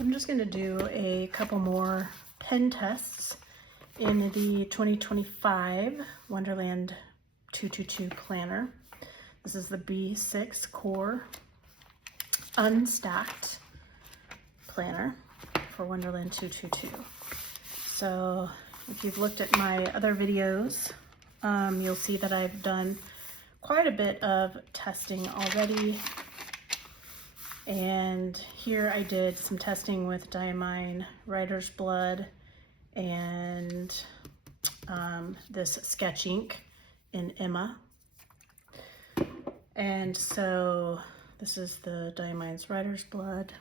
I'm just going to do a couple more pen tests in the 2025 Wonderland 222 planner. This is the B6 core unstacked planner for Wonderland 222. So if you've looked at my other videos, you'll see that I've done quite a bit of testing already. And here I did some testing with Diamine Writer's Blood and this sketch ink in Emma. And so this is the Diamine's Writer's Blood.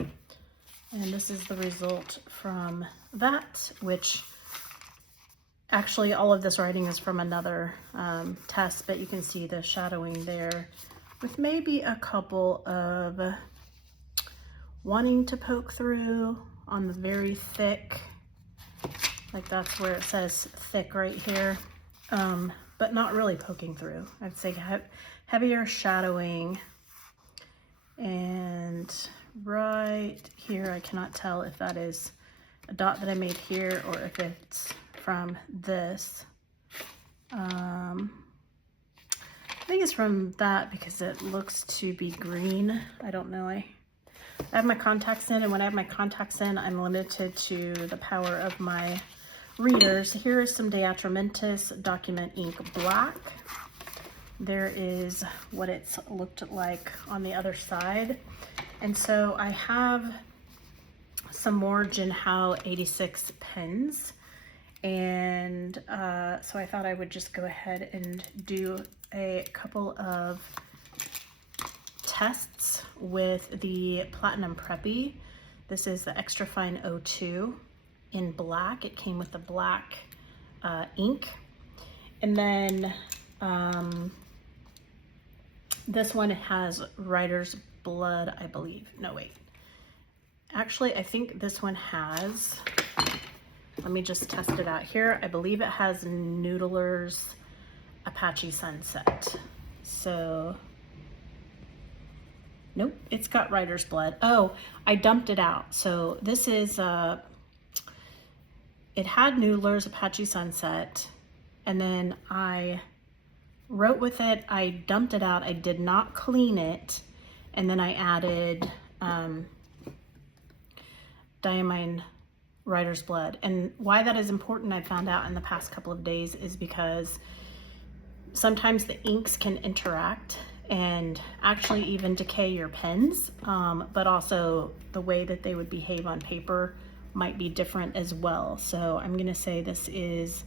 And this is the result from that, which actually all of this writing is from another test, but you can see the shadowing there with maybe a couple of wanting to poke through on the very thick, like that's where it says thick right here, but not really poking through. I'd say heavier shadowing. And right here, I cannot tell if that is a dot that I made here or if it's from this. I think it's from that because it looks to be green. I don't know. I have my contacts in, and when I have my contacts in, I'm limited to the power of my readers. Here is some De Atramentis Document Ink Black. There is what it's looked like on the other side. And so I have some more Jinhao 86 pens. And so I thought I would just go ahead and do a couple of tests with the Platinum Preppy. This is the Extra Fine 02 in black. It came with the black ink. And then this one has Writer's Blood, I believe. No, wait. Actually, I think this one has, let me just test it out here. I believe it has Noodler's Apache Sunset. So, nope, it's got Writer's Blood. Oh, I dumped it out. So this is, it had Noodler's Apache Sunset, and then I wrote with it. I dumped it out. I did not clean it. And then I added Diamine Writer's Blood. And why that is important, I found out in the past couple of days, is because sometimes the inks can interact and actually even decay your pens, but also the way that they would behave on paper might be different as well. So I'm gonna say this is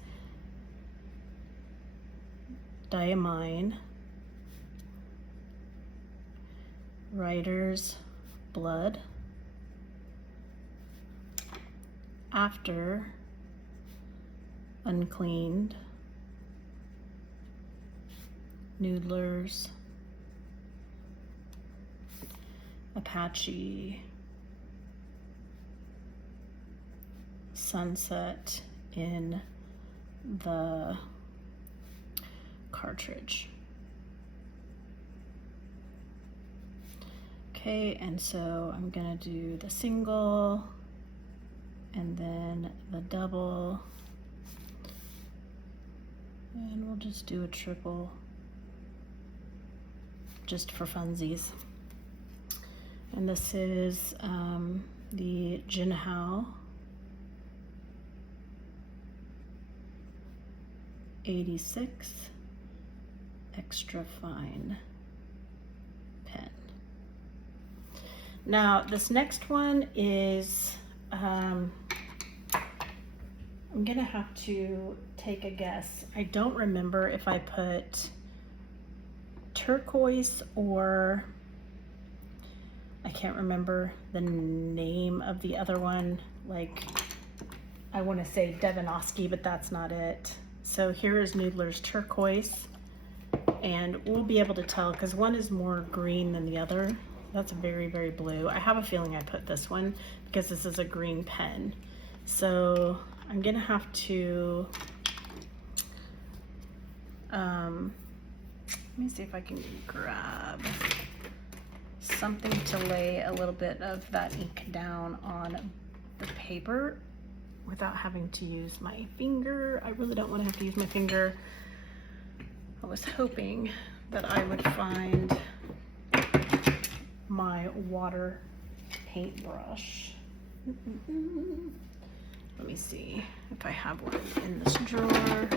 Diamine Writer's Blood after uncleaned Noodler's Apache Sunset in the cartridge. Okay, and so I'm gonna do the single and then the double, and we'll just do a triple just for funsies. And this is the Jinhao 86 Extra Fine pen. Now this next one is, I'm gonna have to take a guess. I don't remember if I put turquoise or I can't remember the name of the other one. Like, I want to say Devanovsky, but that's not it. So here is Noodler's turquoise, and we'll be able to tell because one is more green than the other. That's very, very blue. I have a feeling I put this one because this is a green pen. So I'm gonna have to, let me see if I can grab something to lay a little bit of that ink down on the paper without having to use my finger. I really don't want to have to use my finger. I was hoping that I would find my water paintbrush. Let me see if I have one in this drawer.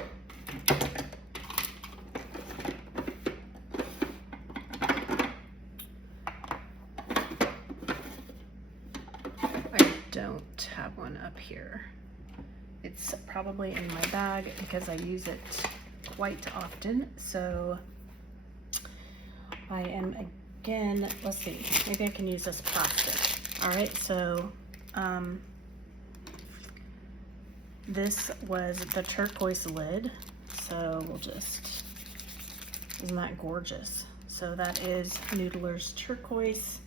I don't have one up here. It's probably in my bag because I use it quite often. So I am again, let's see, maybe I can use this plastic. All right, so this was the turquoise lid. So we'll just, isn't that gorgeous? So that is Noodler's turquoise.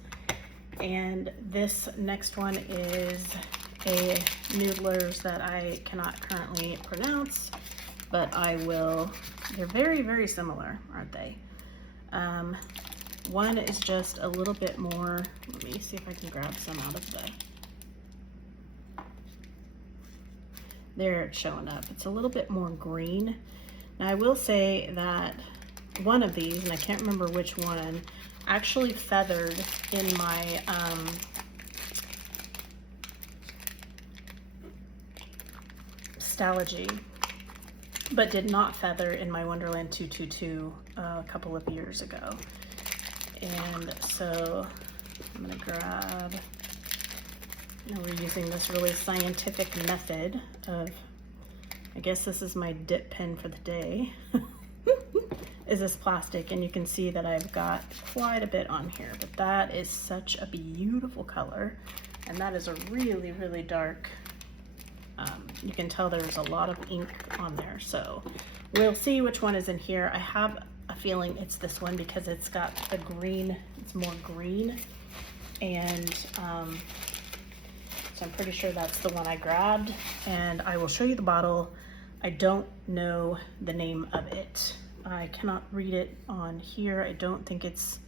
And this next one is a Noodler's that I cannot currently pronounce, but I will. They're very, very similar, aren't they? One is just a little bit more, let me see if I can grab some out of the, there it's showing up. It's a little bit more green. Now I will say that one of these, and I can't remember which one, actually feathered in my Stalogy, but did not feather in my Wonderland 222 a couple of years ago. And so I'm gonna grab, we're using this really scientific method of, I guess this is my dip pen for the day, is this plastic, and you can see that I've got quite a bit on here, but that is such a beautiful color, and that is a really, really dark, you can tell there's a lot of ink on there, so we'll see which one is in here. I have a feeling it's this one because it's got the green, it's more green, and so I'm pretty sure that's the one I grabbed, and I will show you the bottle. I don't know the name of it. I cannot read it on here. I don't think it's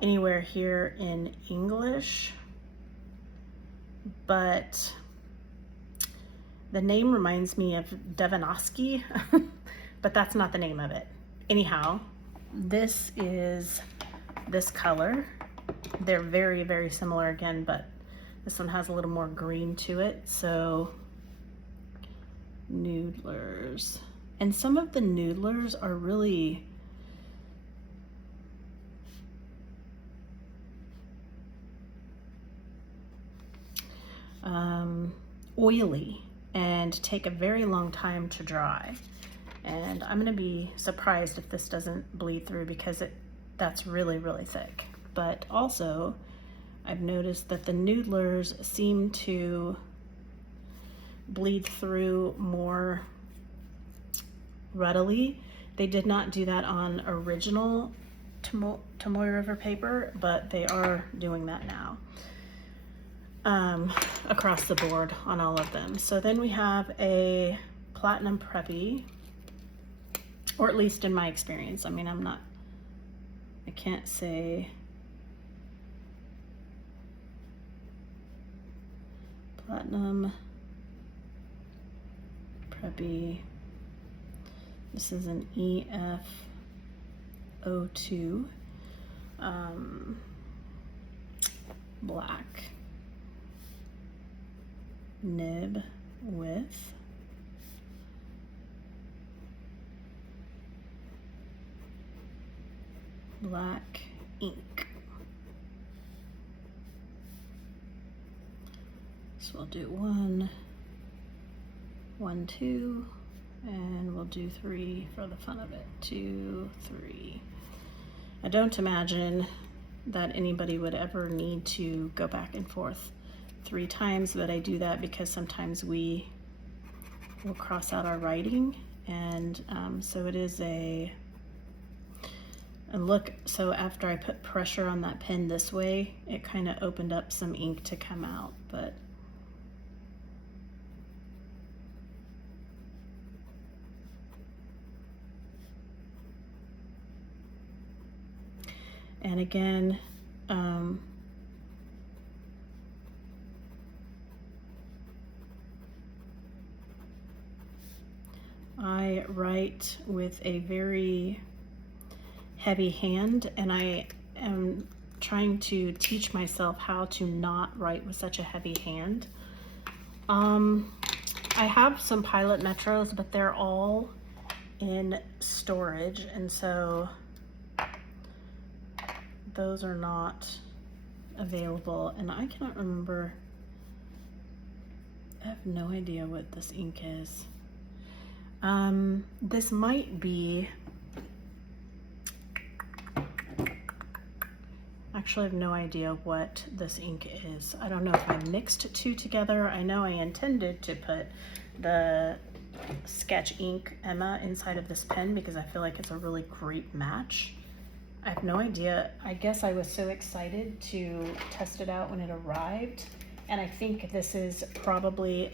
anywhere here in English, but the name reminds me of Devanosky, but that's not the name of it. Anyhow, this is this color. They're very, very similar again, but this one has a little more green to it. So Noodlers. And some of the Noodlers are really oily and take a very long time to dry. And I'm gonna be surprised if this doesn't bleed through because that's really, really thick. But also, I've noticed that the Noodlers seem to bleed through more readily. They did not do that on original Tomoe River paper, but they are doing that now across the board on all of them. So then we have a Platinum Preppy, or at least in my experience. I mean, I can't say Platinum Preppy. This is an EF02 black nib with black ink. So we'll do 1, 1, 2, and we'll do 3 for the fun of it. 2, 3. I don't imagine that anybody would ever need to go back and forth 3 times, but I do that because sometimes we will cross out our writing, and so it is and look, so after I put pressure on that pen this way, it kind of opened up some ink to come out, but and again, I write with a very heavy hand, and I am trying to teach myself how to not write with such a heavy hand. I have some Pilot Metros, but they're all in storage, and so those are not available. And I cannot remember, I have no idea what this ink is. This might be, actually I have no idea what this ink is. I don't know if I mixed two together. I know I intended to put the sketch ink Emma inside of this pen because I feel like it's a really great match. I have no idea. I guess I was so excited to test it out when it arrived, and I think this is probably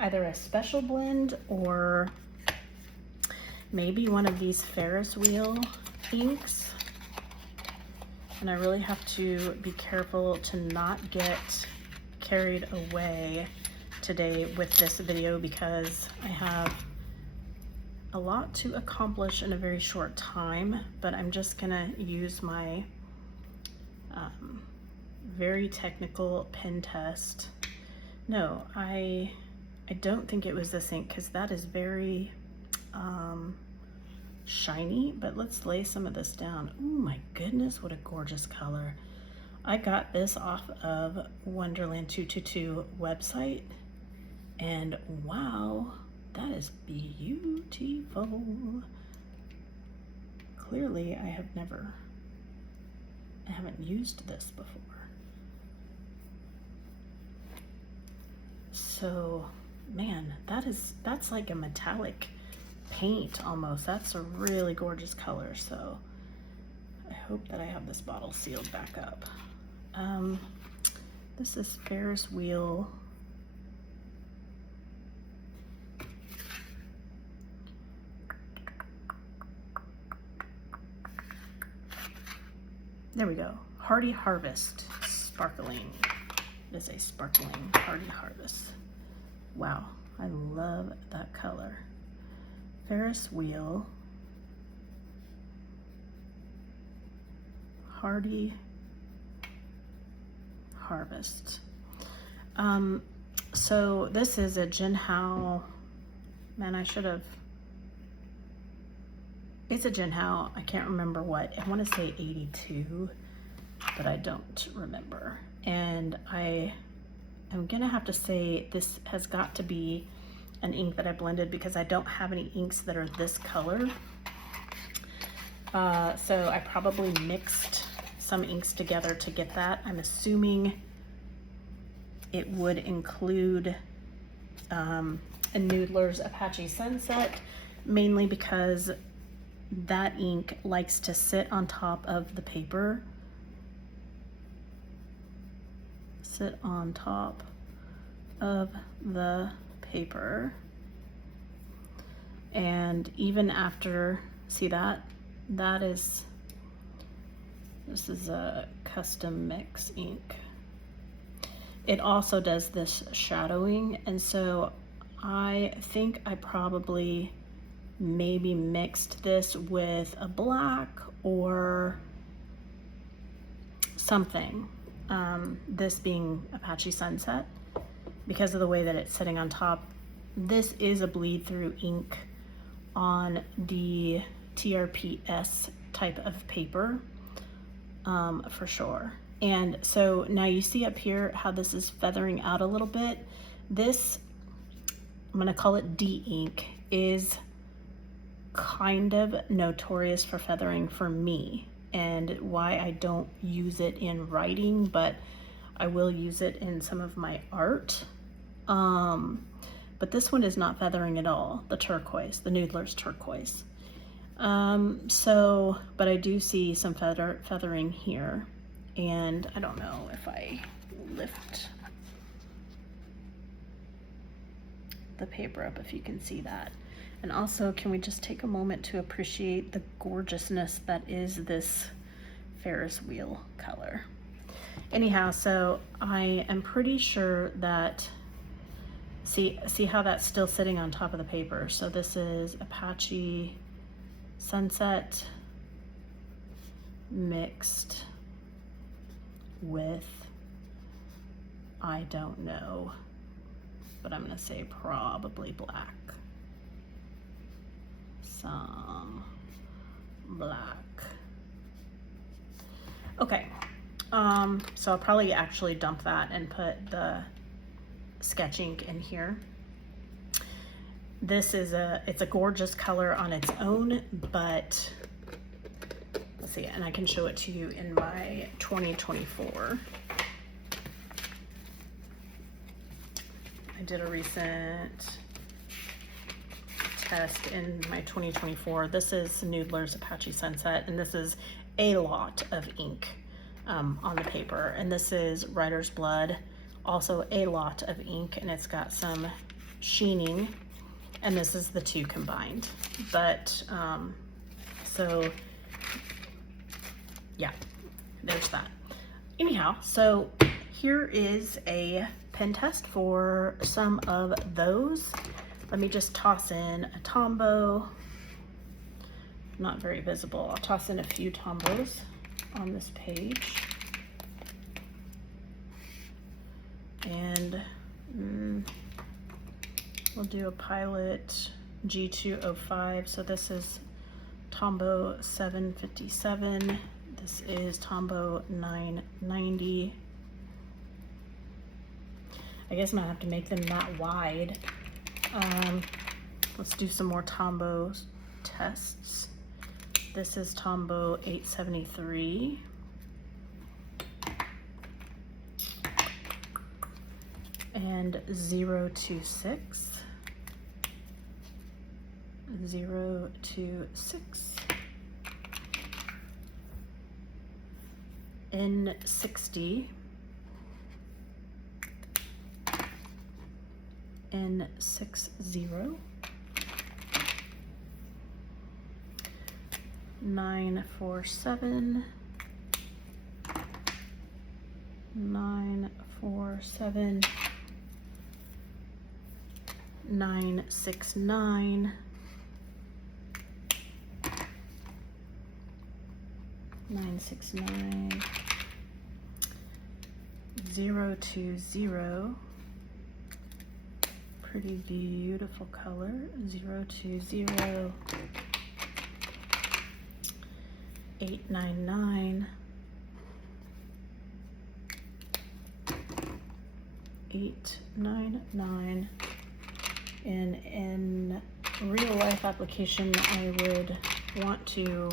either a special blend or maybe one of these Ferris wheel inks. And I really have to be careful to not get carried away today with this video because I have a lot to accomplish in a very short time, but I'm just gonna use my very technical pen test. No, I don't think it was this ink because that is very shiny, but let's lay some of this down. Oh my goodness, what a gorgeous color. I got this off of Wonderland 222 website, and wow, that is beautiful. Clearly I haven't used this before. So man, that's like a metallic paint almost. That's a really gorgeous color. So I hope that I have this bottle sealed back up. This is Ferris wheel. There we go. Hardy Harvest Sparkling. It is a sparkling Hardy Harvest. Wow, I love that color. Ferris wheel. Hardy Harvest. So this is a Jinhao. Man, it's a Jinhao. I can't remember what. I want to say 82, but I don't remember. And I am gonna have to say this has got to be an ink that I blended because I don't have any inks that are this color. So I probably mixed some inks together to get that. I'm assuming it would include a Noodler's Apache Sunset, mainly because that ink likes to sit on top of the paper. Sit on top of the paper. And even after, see that? This is a custom mix ink. It also does this shadowing, and so I think I probably maybe mixed this with a black or something. This being Apache Sunset, because of the way that it's sitting on top. This is a bleed through ink on the TRP-S type of paper, for sure. And so now you see up here how this is feathering out a little bit. This, I'm gonna call it D ink, is kind of notorious for feathering for me, and why I don't use it in writing, but I will use it in some of my art. But this one is not feathering at all, the turquoise, the Noodler's turquoise. But I do see some feathering here, and I don't know if I lift the paper up if you can see that. And also, can we just take a moment to appreciate the gorgeousness that is this Ferris wheel color. Anyhow, so I am pretty sure that, see how that's still sitting on top of the paper. So this is Apache Sunset mixed with, I don't know, but I'm gonna say probably black. Some black. Okay, so I'll probably actually dump that and put the sketch ink in here. This is it's a gorgeous color on its own, but let's see, and I can show it to you in my 2024. I did a recent test in my 2024. This is Noodler's Apache Sunset, and this is a lot of ink on the paper. And this is Writer's Blood, also a lot of ink, and it's got some sheening, and this is the two combined. But so yeah, there's that. Anyhow, so here is a pen test for some of those. Let me just toss in a Tombow. Not very visible. I'll toss in a few Tombows on this page. And we'll do a Pilot G205. So this is Tombow 757. This is Tombow 990. I guess I'm gonna have to make them that wide. Let's do some more Tombow tests. This is Tombow 873. And 026. 026. N60. N60. 947. 947. 969. 969. 020. Pretty beautiful color. 020. 899. 899. And in real life application, I would want to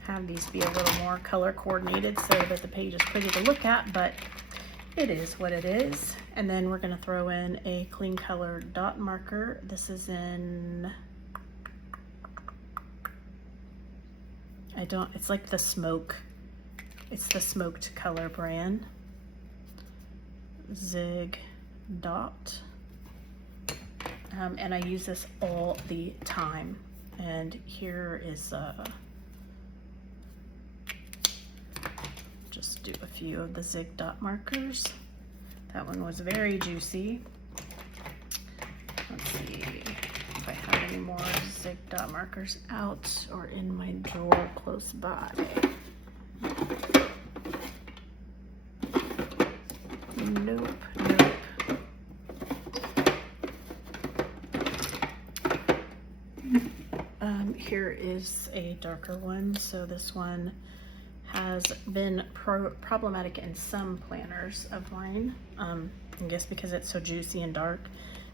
have these be a little more color coordinated so that the page is pretty to look at, but it is what it is. And then we're gonna throw in a clean color dot marker. This is in, it's like the smoke. It's the smoked color brand. Zig dot. And I use this all the time. And here is, just do a few of the zig dot markers. That one was very juicy. Let's see if I have any more zig dot markers out or in my drawer close by. Nope, nope. Here is a darker one. So this one has been problematic in some planners of mine. I guess because it's so juicy and dark.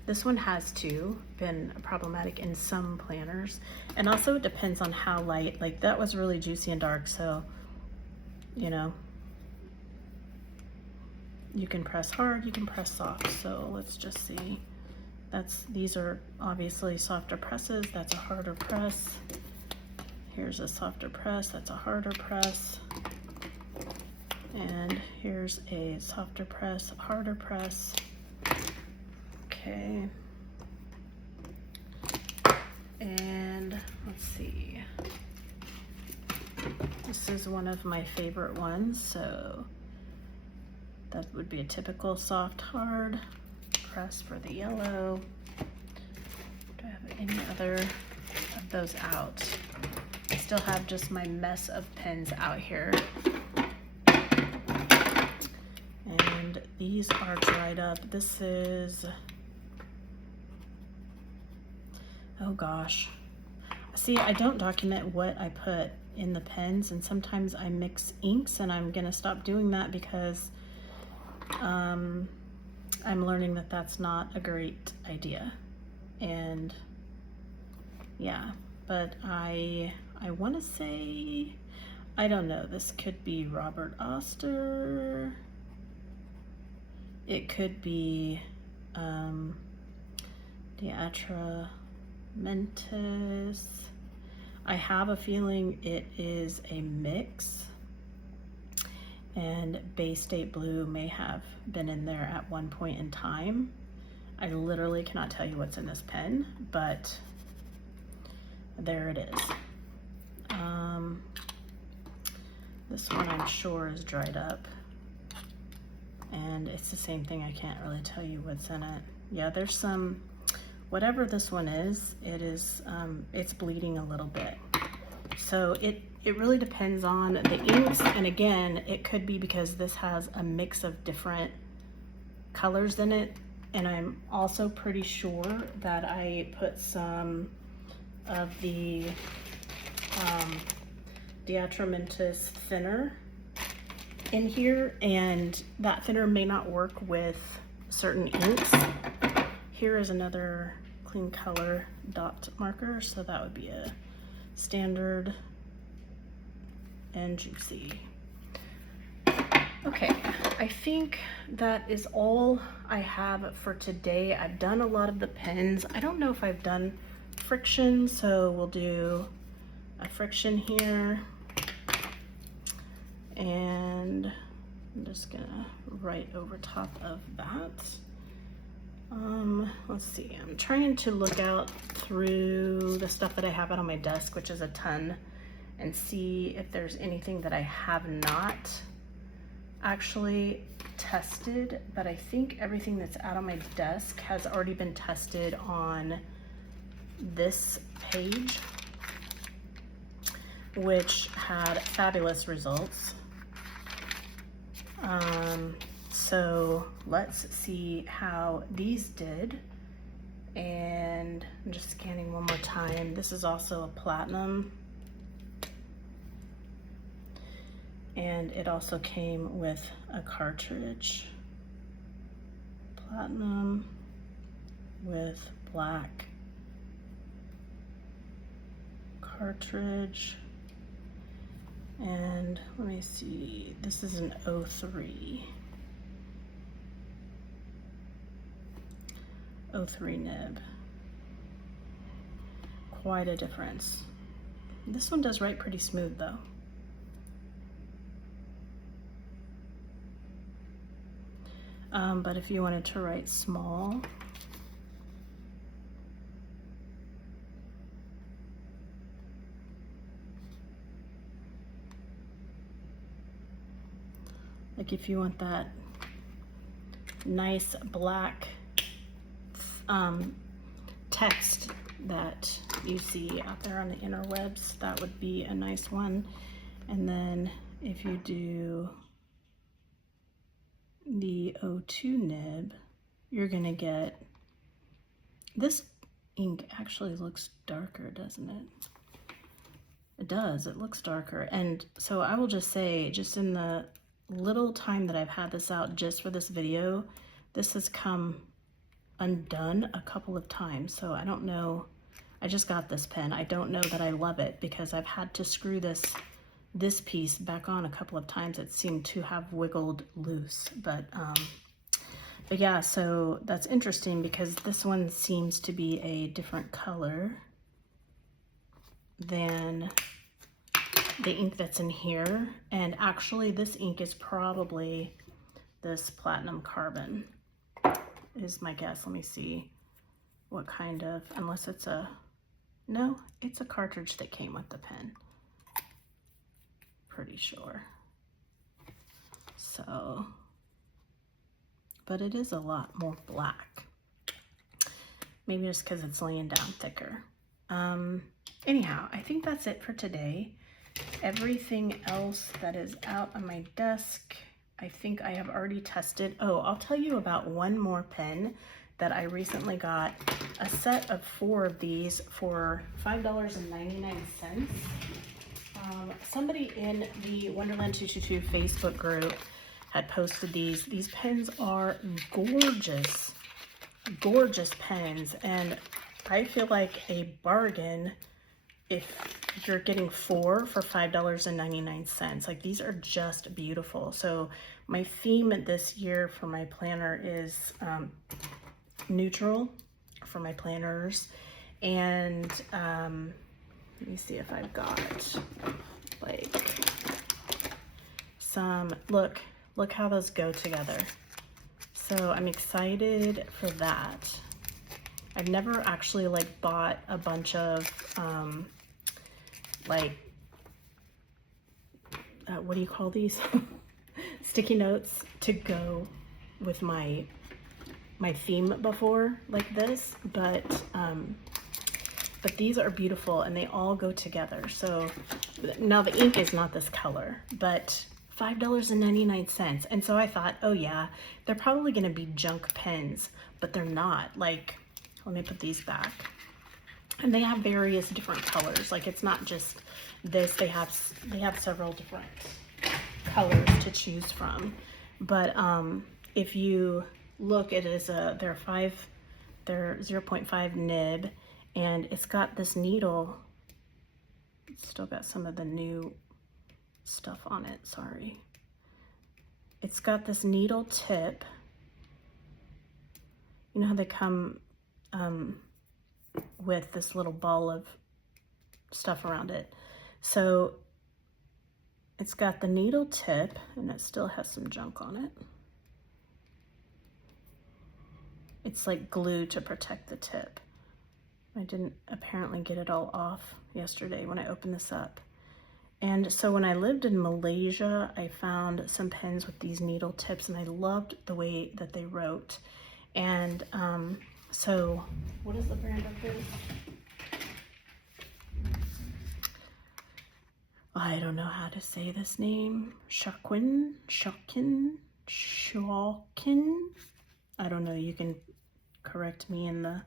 This one has too been problematic in some planners. And also it depends on how light, like that was really juicy and dark. So, you know, you can press hard, you can press soft. So let's just see. These are obviously softer presses. That's a harder press. Here's a softer press. That's a harder press. And here's a softer press, harder press. Okay. And let's see. This is one of my favorite ones, so that would be a typical soft hard. Press for the yellow. Do I have any other of those out? I still have just my mess of pens out here. And these are dried up. This is, oh gosh. See, I don't document what I put in the pens, and sometimes I mix inks, and I'm gonna stop doing that because I'm learning that that's not a great idea. And yeah, but I want to say, I don't know, this could be Robert Oster, it could be Diatramentis. I have a feeling it is a mix, and Bay State Blue may have been in there at one point in time. I literally cannot tell you what's in this pen, but there it is. This one I'm sure is dried up, and it's the same thing. I can't really tell you what's in it. Yeah, there's some, whatever this one is, it is, it's bleeding a little bit. So it really depends on the inks, and again, it could be because this has a mix of different colors in it, and I'm also pretty sure that I put some of the Diatramentis thinner in here, and that thinner may not work with certain inks. Here is another clean color dot marker, so that would be a standard and juicy. Okay, I think that is all I have for today. I've done a lot of the pens. I don't know if I've done friction, so we'll do a friction here. And I'm just gonna write over top of that. Let's see, I'm trying to look out through the stuff that I have out on my desk, which is a ton, and see if there's anything that I have not actually tested, but I think everything that's out on my desk has already been tested on this page, which had fabulous results. So let's see how these did. And I'm just scanning one more time. This is also a platinum. And it also came with a cartridge. Platinum with black cartridge. And let me see, this is an 03. 03 nib. Quite a difference. This one does write pretty smooth though. But if you wanted to write small, like if you want that nice black text that you see out there on the interwebs, that would be a nice one. And then if you do the 02 nib, you're gonna get, this ink actually looks darker, doesn't it? It does, it looks darker. And so I will just say, just in the little time that I've had this out just for this video, this has come undone a couple of times. So I don't know, I just got this pen. I don't know that I love it because I've had to screw this piece back on a couple of times. It seemed to have wiggled loose, but yeah, so that's interesting because this one seems to be a different color than the ink that's in here. And actually this ink is probably this platinum carbon is my guess. Let me see what kind of, unless it's a, no, it's a cartridge that came with the pen. pretty sure. So, but it is a lot more black. Maybe just because it's laying down thicker. Anyhow, I think that's it for today. Everything else that is out on my desk, I think I have already tested. Oh, I'll tell you about one more pen that I recently got. A set of 4 of these for $5.99. Somebody in the Wonderland 222 Facebook group had posted these. These pens are gorgeous, gorgeous pens, and I feel like a bargain if you're getting 4 for $5.99. Like, these are just beautiful. So my theme this year for my planner is neutral for my planners. And let me see if I've got like some, look how those go together. So I'm excited for that. I've never actually like bought a bunch of what do you call these? Sticky notes to go with my theme before like this, but these are beautiful and they all go together. So now the ink is not this color, but $5.99. And so I thought, oh yeah, they're probably gonna be junk pens, but they're not. Like, let me put these back. And they have various different colors. Like, it's not just this, they have several different colors to choose from. But if you look, it is they're 0.5 nib, and it's got this needle. It's still got some of the new stuff on it, sorry. It's got this needle tip. You know how they come with this little ball of stuff around it. So it's got the needle tip, and it still has some junk on it. It's like glue to protect the tip. I didn't apparently get it all off yesterday when I opened this up. And so when I lived in Malaysia, I found some pens with these needle tips, and I loved the way that they wrote. And so what is the brand of this? I don't know how to say this name. Shokin. I don't know. You can correct me in the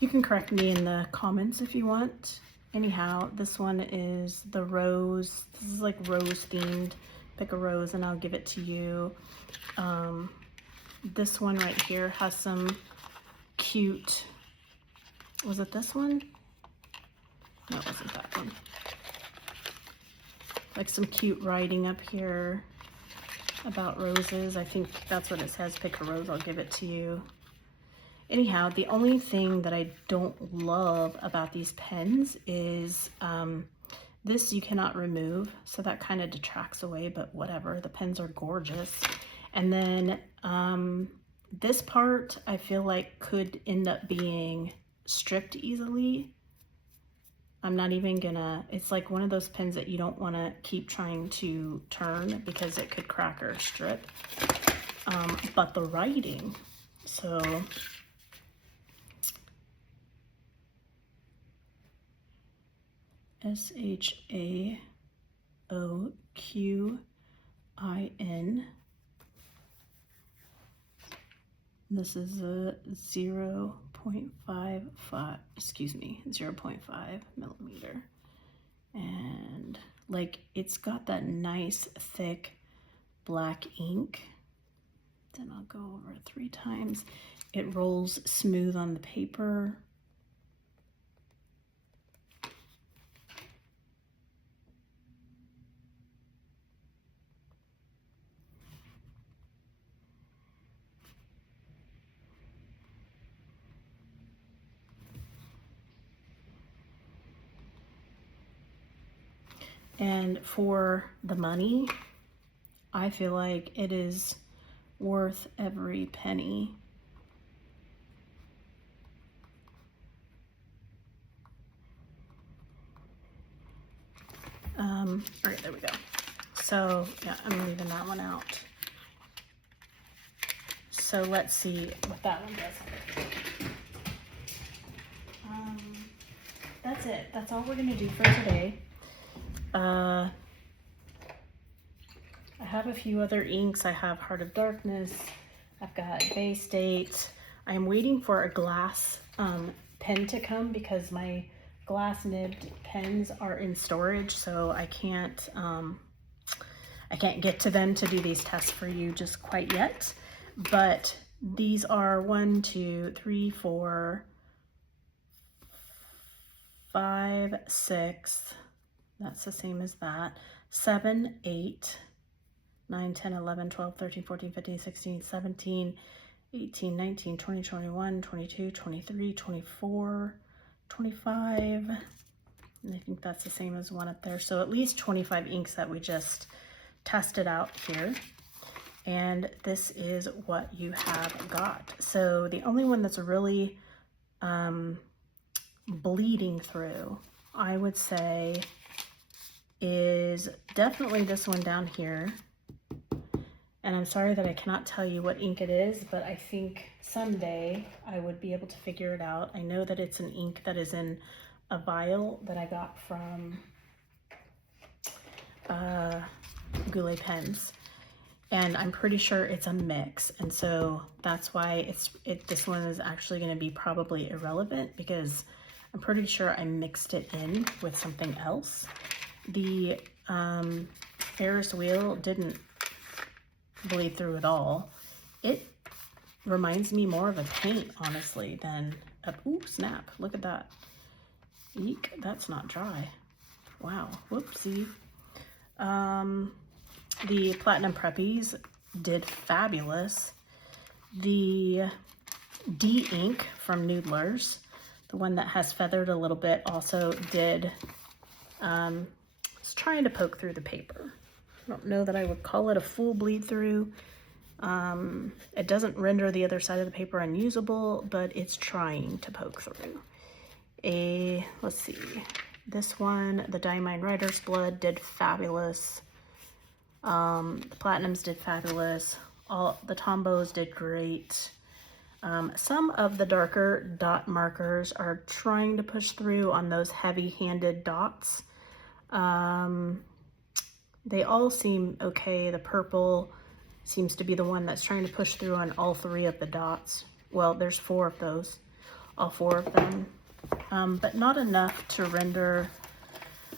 you can correct me in the comments if you want. Anyhow, this one is the rose. This is like rose themed. Pick a rose and I'll give it to you. This one right here has some cute, was it this one? No, it wasn't that one. Like some cute writing up here about roses. I think that's what it says. Pick a rose, I'll give it to you. Anyhow, the only thing that I don't love about these pens is this you cannot remove, so that kind of detracts away, but whatever, the pens are gorgeous. And then this part I feel like could end up being stripped easily. I'm not even gonna, it's like one of those pens that you don't want to keep trying to turn because it could crack or strip. But the writing, so SHAOQIN. This is a 0.5 millimeter. And like, it's got that nice thick black ink. Then I'll go over it 3 times. It rolls smooth on the paper. And for the money, I feel like it is worth every penny. All right, there we go. So yeah, I'm leaving that one out. So let's see what that one does. That's it. That's all we're gonna do for today. I have a few other inks. I have Heart of Darkness. I've got Bay State. I'm waiting for a glass pen to come because my glass nibbed pens are in storage, so I can't get to them to do these tests for you just quite yet. But these are 1, 2, 3, 4, 5, 6. That's the same as that. 7, 8, 9, 10, 11, 12, 13, 14, 15, 16, 17, 18, 19, 20, 21, 22, 23, 24, 25. And I think that's the same as one up there. So at least 25 inks that we just tested out here. And this is what you have got. So the only one that's really bleeding through, I would say, is definitely this one down here. And I'm sorry that I cannot tell you what ink it is, but I think someday I would be able to figure it out. I know that it's an ink that is in a vial that I got from Goulet Pens. And I'm pretty sure it's a mix. And so that's why this one is actually gonna be probably irrelevant, because I'm pretty sure I mixed it in with something else. The Ferris wheel didn't bleed through at all. It reminds me more of a paint, honestly, than a, ooh, snap, look at that. Eek, that's not dry. Wow, whoopsie. The Platinum Preppies did fabulous. The D ink from Noodlers, the one that has feathered a little bit, also did, it's trying to poke through the paper. I don't know that I would call it a full bleed through. It doesn't render the other side of the paper unusable, but it's trying to poke through. Let's see, this one, the Diamine Rider's Blood, did fabulous. The Platinums did fabulous. All the Tombos did great. Some of the darker dot markers are trying to push through on those heavy-handed dots. They all seem okay. The purple seems to be the one that's trying to push through on all 3 of the dots. Well, there's 4 of those, all 4 of them, but not enough to render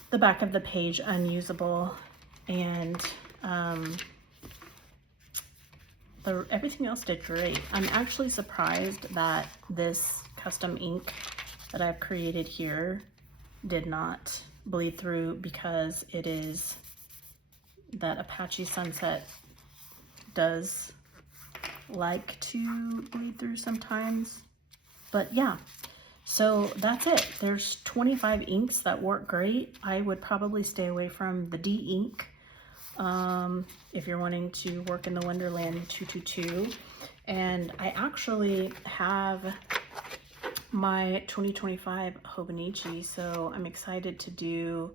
the back of the page unusable. And everything else did great. I'm actually surprised that this custom ink that I've created here did not bleed through, because it is that Apache Sunset does like to bleed through sometimes. But yeah, so that's it. There's 25 inks that work great. I would probably stay away from the D ink if you're wanting to work in the Wonderland 222. And I actually have my 2025 Hobonichi, so I'm excited to do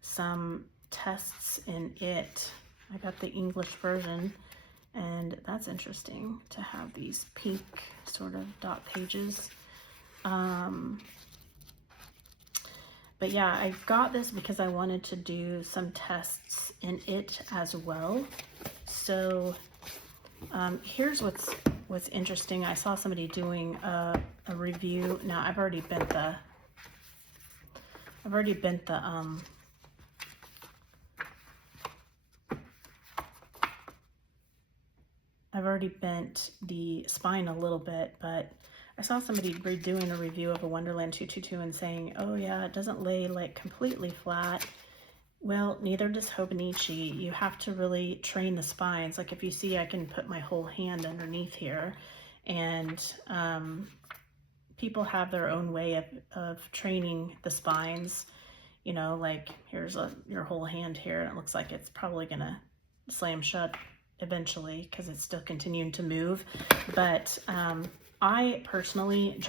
some tests in it. I got the English version, and that's interesting to have these pink sort of dot pages. But yeah, I got this because I wanted to do some tests in it as well. So here's what's interesting. I saw somebody doing a review. Now I've already bent the spine a little bit, but I saw somebody doing a review of a Wonderland 222 and saying, oh yeah, it doesn't lay like completely flat. Well, neither does Hobonichi. You have to really train the spines. Like if you see, I can put my whole hand underneath here, and people have their own way of training the spines. You know, like here's your whole hand here, and it looks like it's probably gonna slam shut eventually because it's still continuing to move. But I personally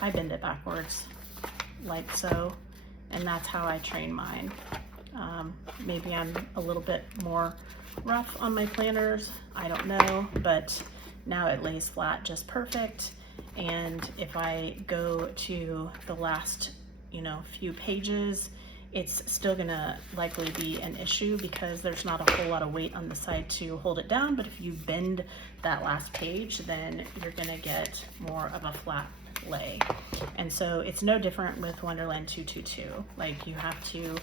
I bend it backwards like so, and that's how I train mine. Maybe I'm a little bit more rough on my planners, I don't know, but now it lays flat just perfect. And if I go to the last, you know, few pages, it's still gonna likely be an issue because there's not a whole lot of weight on the side to hold it down. But if you bend that last page, then you're gonna get more of a flat lay. And so it's no different with Wonderland 222. Like, you have to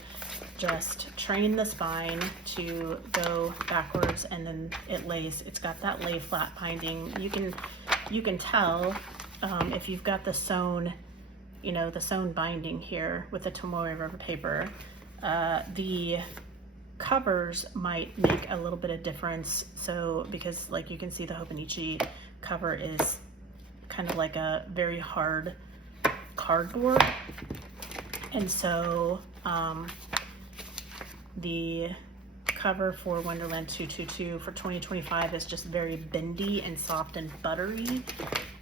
just train the spine to go backwards, and then it lays, it's got that lay flat binding. You can tell if you've got the sewn, you know, the sewn binding here with the Tomoe River Paper, the covers might make a little bit of difference. So, because like you can see, the Hobonichi cover is kind of like a very hard cardboard. And so the cover for Wonderland 222 for 2025 is just very bendy and soft and buttery,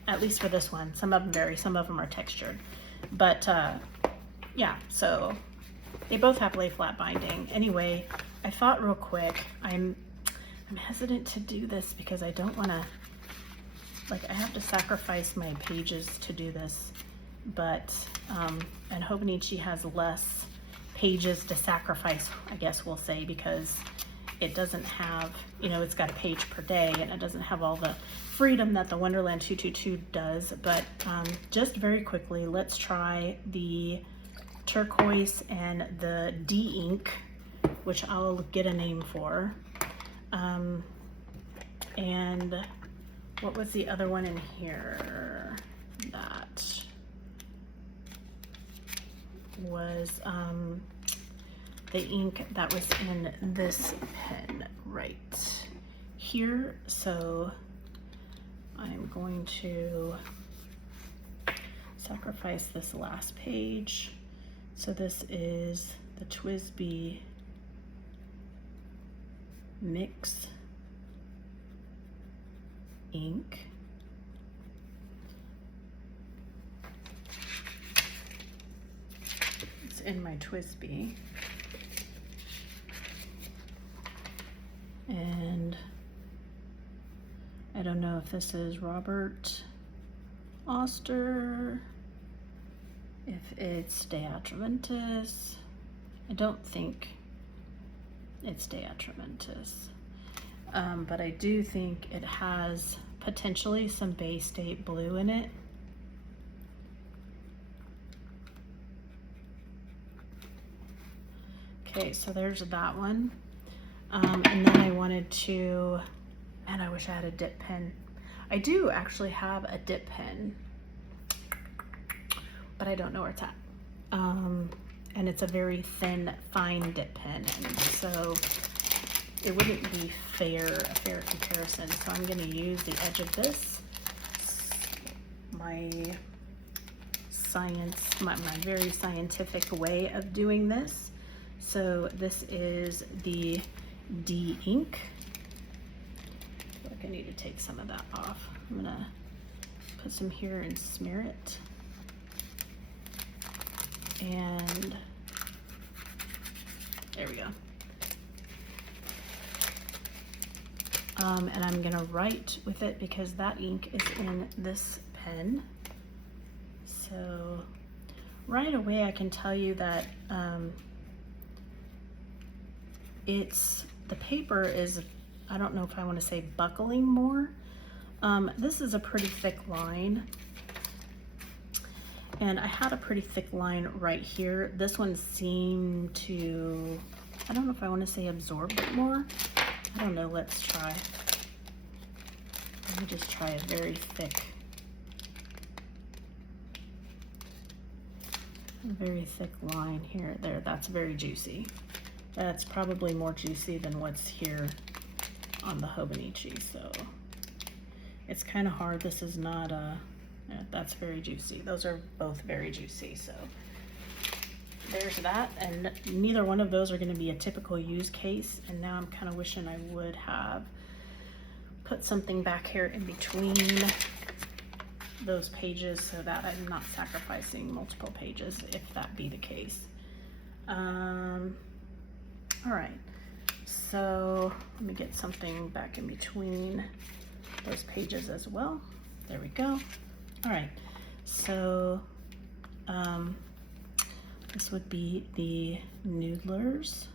at least for this one. Some of them vary, some of them are textured. But yeah, so they both have lay flat binding. Anyway, I thought real quick, I'm hesitant to do this because I don't want to, like, I have to sacrifice my pages to do this, but and Hobonichi has less pages to sacrifice, I guess we'll say, because it doesn't have, you know, it's got a page per day and it doesn't have all the freedom that the Wonderland 222 does. But just very quickly, let's try the turquoise and the D ink, which I'll get a name for. And what was the other one in here? That was the ink that was in this pen right here. So I'm going to sacrifice this last page. So this is the TWSBI Mix ink. It's in my TWSBI. And I don't know if this is Robert Oster, if it's De Atramentis. I don't think it's De Atramentis. But I do think it has potentially some Bay State blue in it. Okay, so there's that one. And then I wanted to, man, I wish I had a dip pen. I do actually have a dip pen, but I don't know where it's at. And it's a very thin, fine dip pen, and so it wouldn't be a fair comparison. So I'm gonna use the edge of this, my very scientific way of doing this. So this is the D ink. I feel like I need to take some of that off. I'm gonna put some here and smear it. And there we go. And I'm gonna write with it because that ink is in this pen. So right away I can tell you that the paper is, I don't know if I want to say buckling more. This is a pretty thick line. And I had a pretty thick line right here. This one seemed to, I don't know if I want to say absorb it more. I don't know, let's try. Let me just try a very thick line here. There, that's very juicy. That's probably more juicy than what's here on the Hobonichi, so it's kind of hard. This is not yeah, that's very juicy. Those are both very juicy, so there's that. And neither one of those are going to be a typical use case. And now I'm kind of wishing I would have put something back here in between those pages so that I'm not sacrificing multiple pages if that be the case. All right, so let me get something back in between those pages as well. There we go. All right, so this would be the Noodler's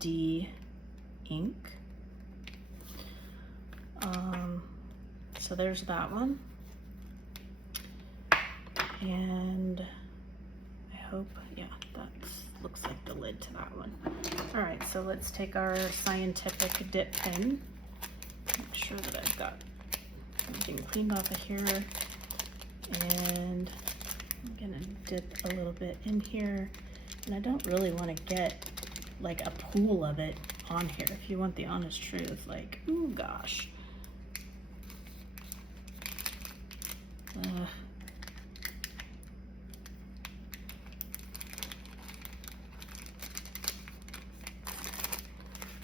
D ink. So there's that one. And I hope, yeah, that looks like the lid to that one. All right, so let's take our scientific dip pen. Make sure that I've got everything cleaned off of here. And I'm gonna dip a little bit in here. And I don't really want to get like a pool of it on here, if you want the honest truth. Like, oh gosh.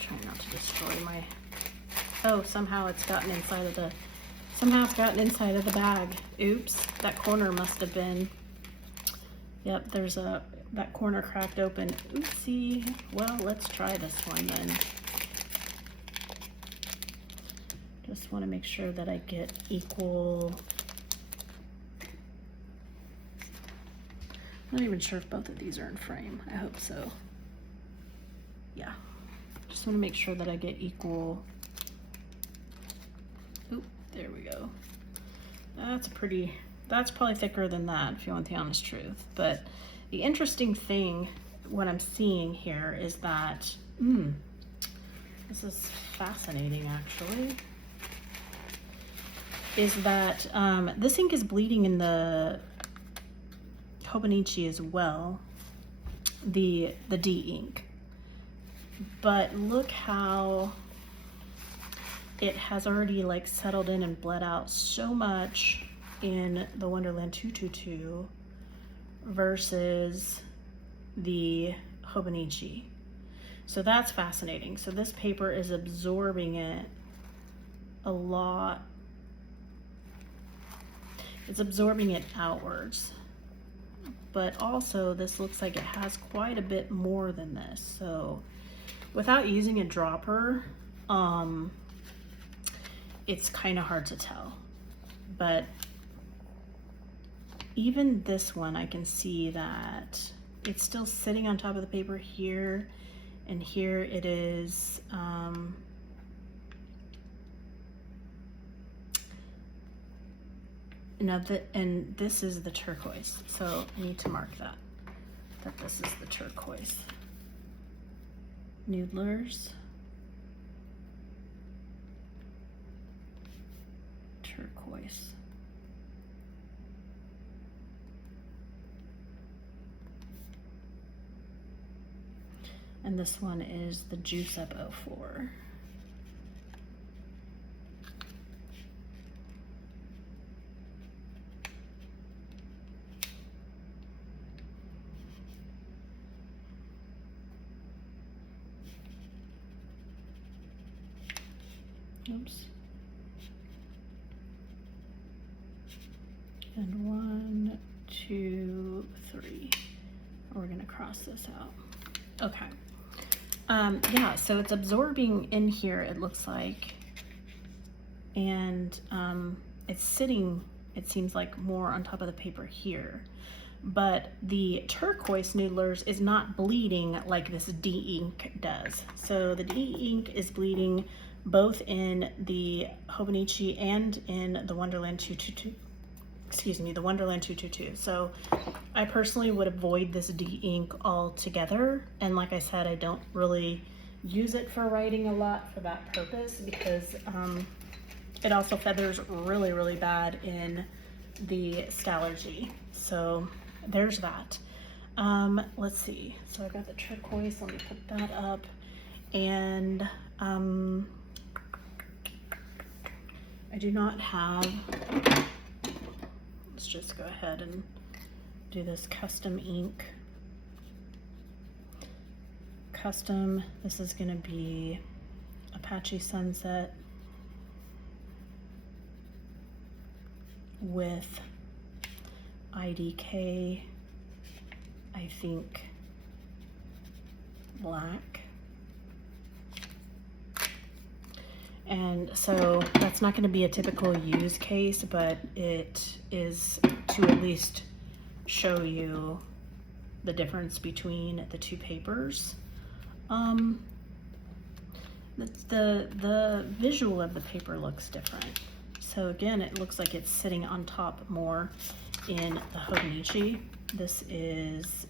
Trying not to destroy my, oh, somehow it's gotten inside of the bag. Oops, that corner must have been, yep, there's that corner cracked open. Oopsie. Well, let's try this one then. Just want to make sure that I get equal. I'm not even sure if both of these are in frame. I hope so. Yeah. Just want to make sure that I get equal. Oop, there we go. That's probably thicker than that, if you want the honest truth. But the interesting thing, what I'm seeing here is that, this is fascinating actually, is that this ink is bleeding in the Hobonichi as well, the D ink. But look how it has already like settled in and bled out so much in the Wonderland 222 versus the Hobonichi. So that's fascinating. So this paper is absorbing it a lot. It's absorbing it outwards. But also this looks like it has quite a bit more than this. So without using a dropper, it's kind of hard to tell. But even this one, I can see that it's still sitting on top of the paper here, and here it is and this is the turquoise, so I need to mark that this is the turquoise. Noodler's turquoise. And this one is the Juice Up 04. Oops. And 1, 2, 3. We're gonna cross this out. Okay. Yeah, so it's absorbing in here, it looks like, and it's sitting, it seems like, more on top of the paper here. But the turquoise Noodler's is not bleeding like this D ink does. So the D ink is bleeding both in the Hobonichi and in the Wonderland 222. Excuse me, the Wonderland 222. So I personally would avoid this D ink altogether. And like I said, I don't really use it for writing a lot for that purpose, because it also feathers really, really bad in the Stallergy. So there's that. Let's see. So I got the turquoise. Let me put that up. And I do not have, let's just go ahead and do this custom ink. Custom, this is going to be Apache Sunset with IDK I think, black. And so that's not going to be a typical use case, but it is to at least show you the difference between the two papers. The visual of the paper looks different. So again, it looks like it's sitting on top more in the Hobonichi. This is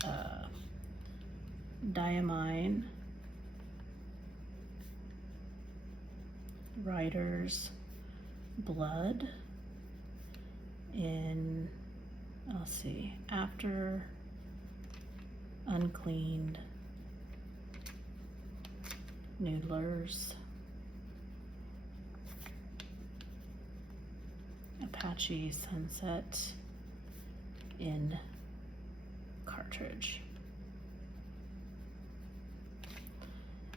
Diamine Writer's Blood in, I'll see, after uncleaned Noodlers, Apache Sunset in cartridge.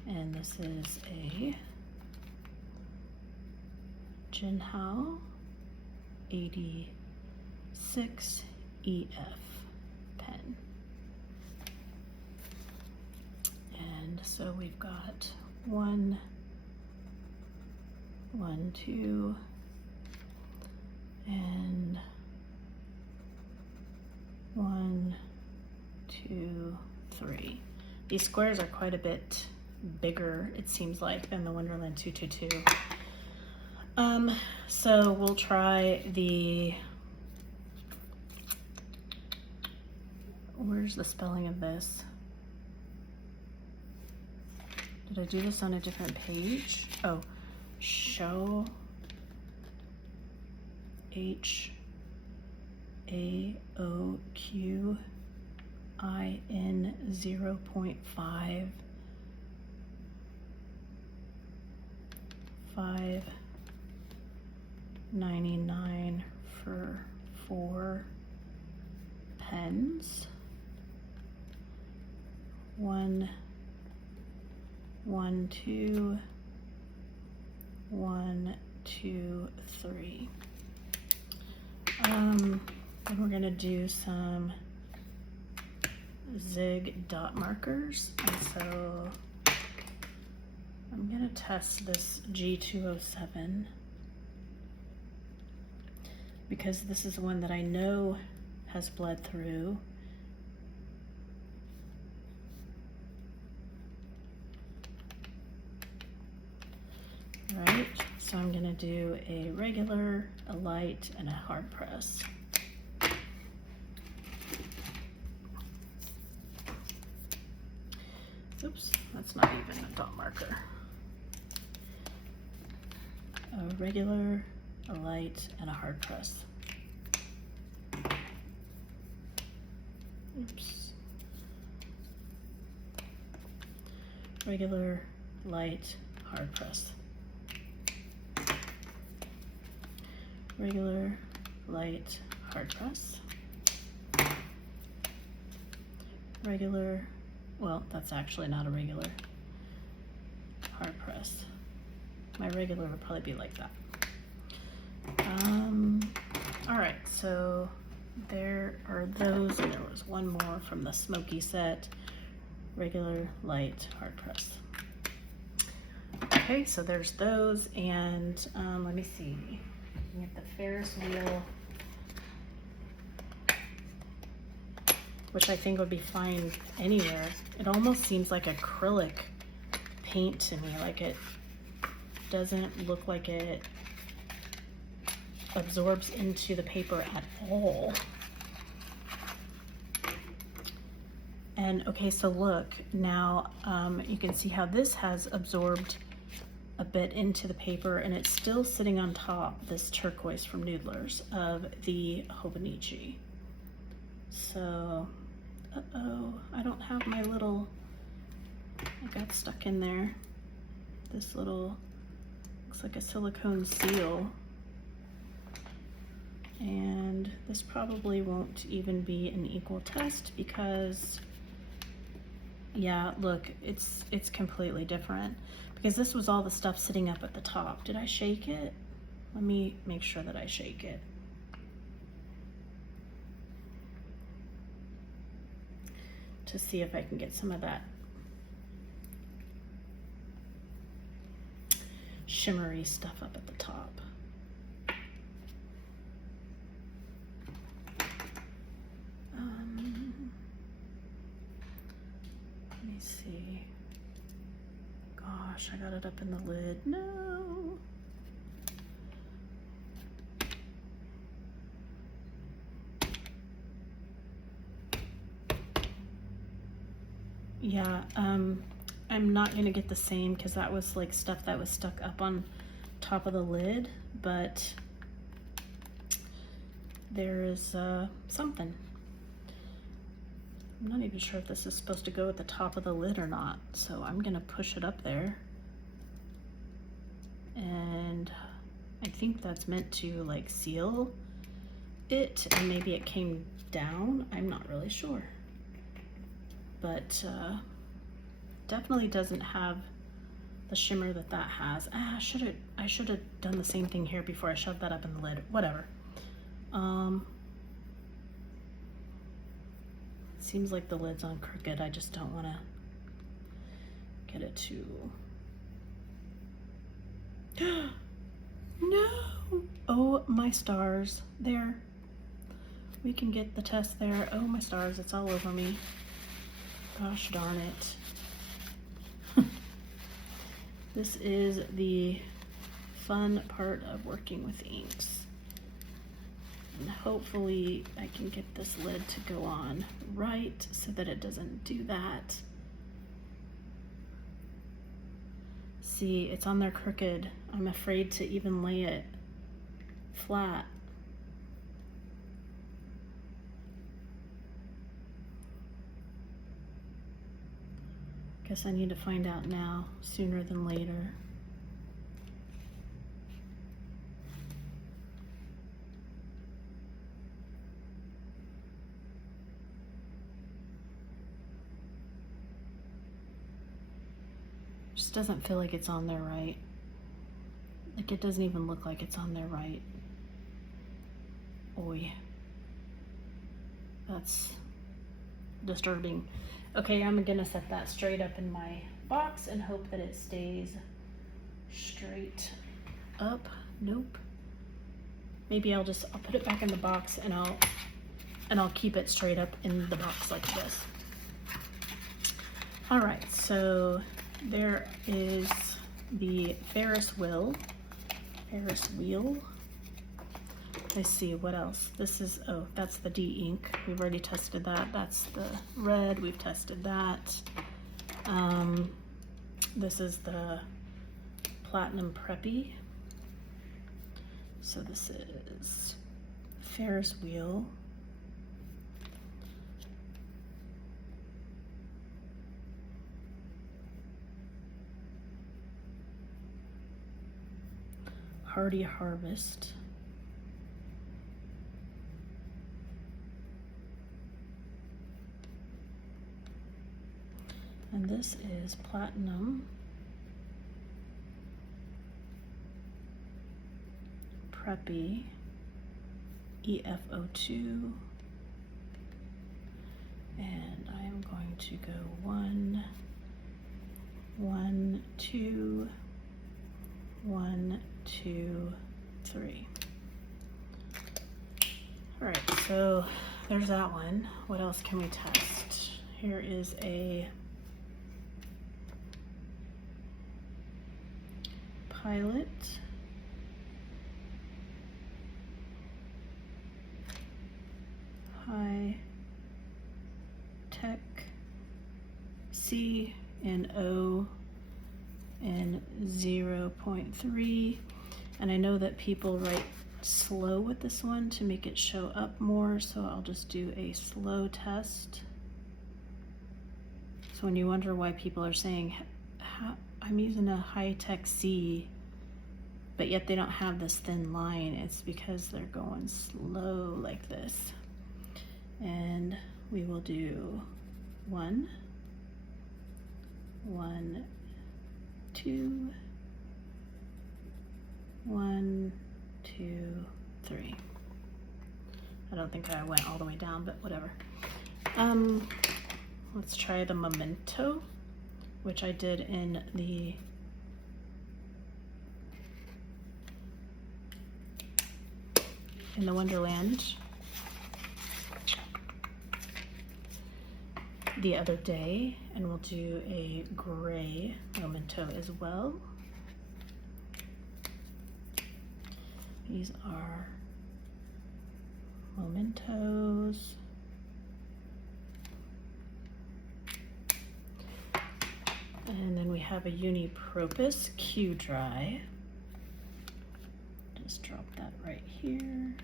And this is a Jinhao 86 EF pen. And so we've got 1, 2, and 1, 2, 3. These squares are quite a bit bigger, it seems like, than the Wonderland 222. So we'll try the, where's the spelling of this? Did I do this on a different page? Oh, show HAOQIN 0.5 $5.99 for 4 pens. 1, 2, 1, 2, 3. And we're gonna do some zig dot markers, and so I'm gonna test this G207 because this is the one that I know has bled through. All right, so I'm gonna do a regular, a light, and a hard press. Oops, that's not even a dot marker. A regular, a light, and a hard press. Oops. Regular, light, hard press. Regular, light, hard press. Regular, well, that's actually not a regular hard press. My regular would probably be like that. All right, so there are those, and there was one more from the Smoky set. Regular, light, hard press. Okay, so there's those, and let me see. You get the Ferris wheel, which I think would be fine anywhere. It almost seems like acrylic paint to me, like it doesn't look like it absorbs into the paper at all. And okay, so look, now you can see how this has absorbed a bit into the paper, and it's still sitting on top, this turquoise from Noodlers, of the Hobonichi. So, uh-oh, I don't have my little, I got stuck in there. This little, looks like a silicone seal. And this probably won't even be an equal test because, yeah, look, it's completely different because this was all the stuff sitting up at the top. Did I shake it? Let me make sure that I shake it. to see if I can get some of that shimmery stuff up at the top. Let me see. Gosh, I got it up in the lid. No. Yeah, I'm not gonna get the same because that was like stuff that was stuck up on top of the lid, but there is something. I'm not even sure if this is supposed to go at the top of the lid or not, so I'm gonna push it up there. And I think that's meant to like seal it, and maybe it came down. I'm not really sure. But definitely doesn't have the shimmer that that has. I should have done the same thing here before I shoved that up in the lid. Whatever. Seems like the lid's on crooked. I just don't want to get it too. No! Oh my stars. There. We can get the test there. Oh my stars, it's all over me. Gosh darn it. This is the fun part of working with inks. And hopefully I can get this lid to go on right so that it doesn't do that. See, it's on there crooked. I'm afraid to even lay it flat. Guess I need to find out now, sooner than later. Just doesn't feel like it's on there right. Like it doesn't even look like it's on there right. Oy. That's disturbing. Okay, I'm gonna set that straight up in my box and hope that it stays straight up. Nope. Maybe I'll put it back in the box and I'll keep it straight up in the box like this. All right, so there is the Ferris wheel. Let's see, what else? This is, oh, that's the D ink. We've already tested that. That's the red, we've tested that. This is the Platinum Preppy. So this is Ferris wheel. Hardy Harvest. And this is Platinum Preppy EFO2. And I am going to go 1, 1, 2, 1, 2, 3. All right, so there's that one. What else can we test? Here is a Pilot. High Tech C and O and 0.3. And I know that people write slow with this one to make it show up more, so I'll just do a slow test. So when you wonder why people are saying, I'm using a high-tech C, but yet they don't have this thin line, it's because they're going slow like this. And we will do 1, 1, 2, 1, 2, 3. I don't think I went all the way down, but whatever. let's try the Memento, which I did in the Wonderland the other day, and we'll do a gray Memento as well. These are Mementos. And then we have a Unipropus Q Dry. Just drop that right here.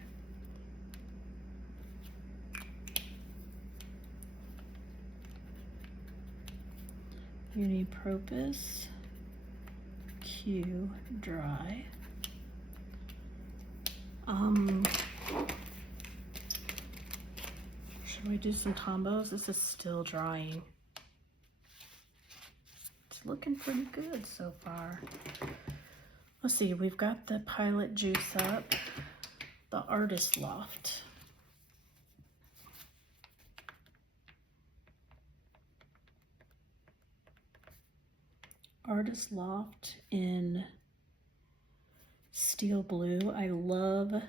Unipropus Q Dry. Should we do some Tombos? This is still drying. It's looking pretty good so far. Let's see, we've got the Pilot Juice Up, the Artist Loft. Artist Loft in Steel Blue. I love, oh,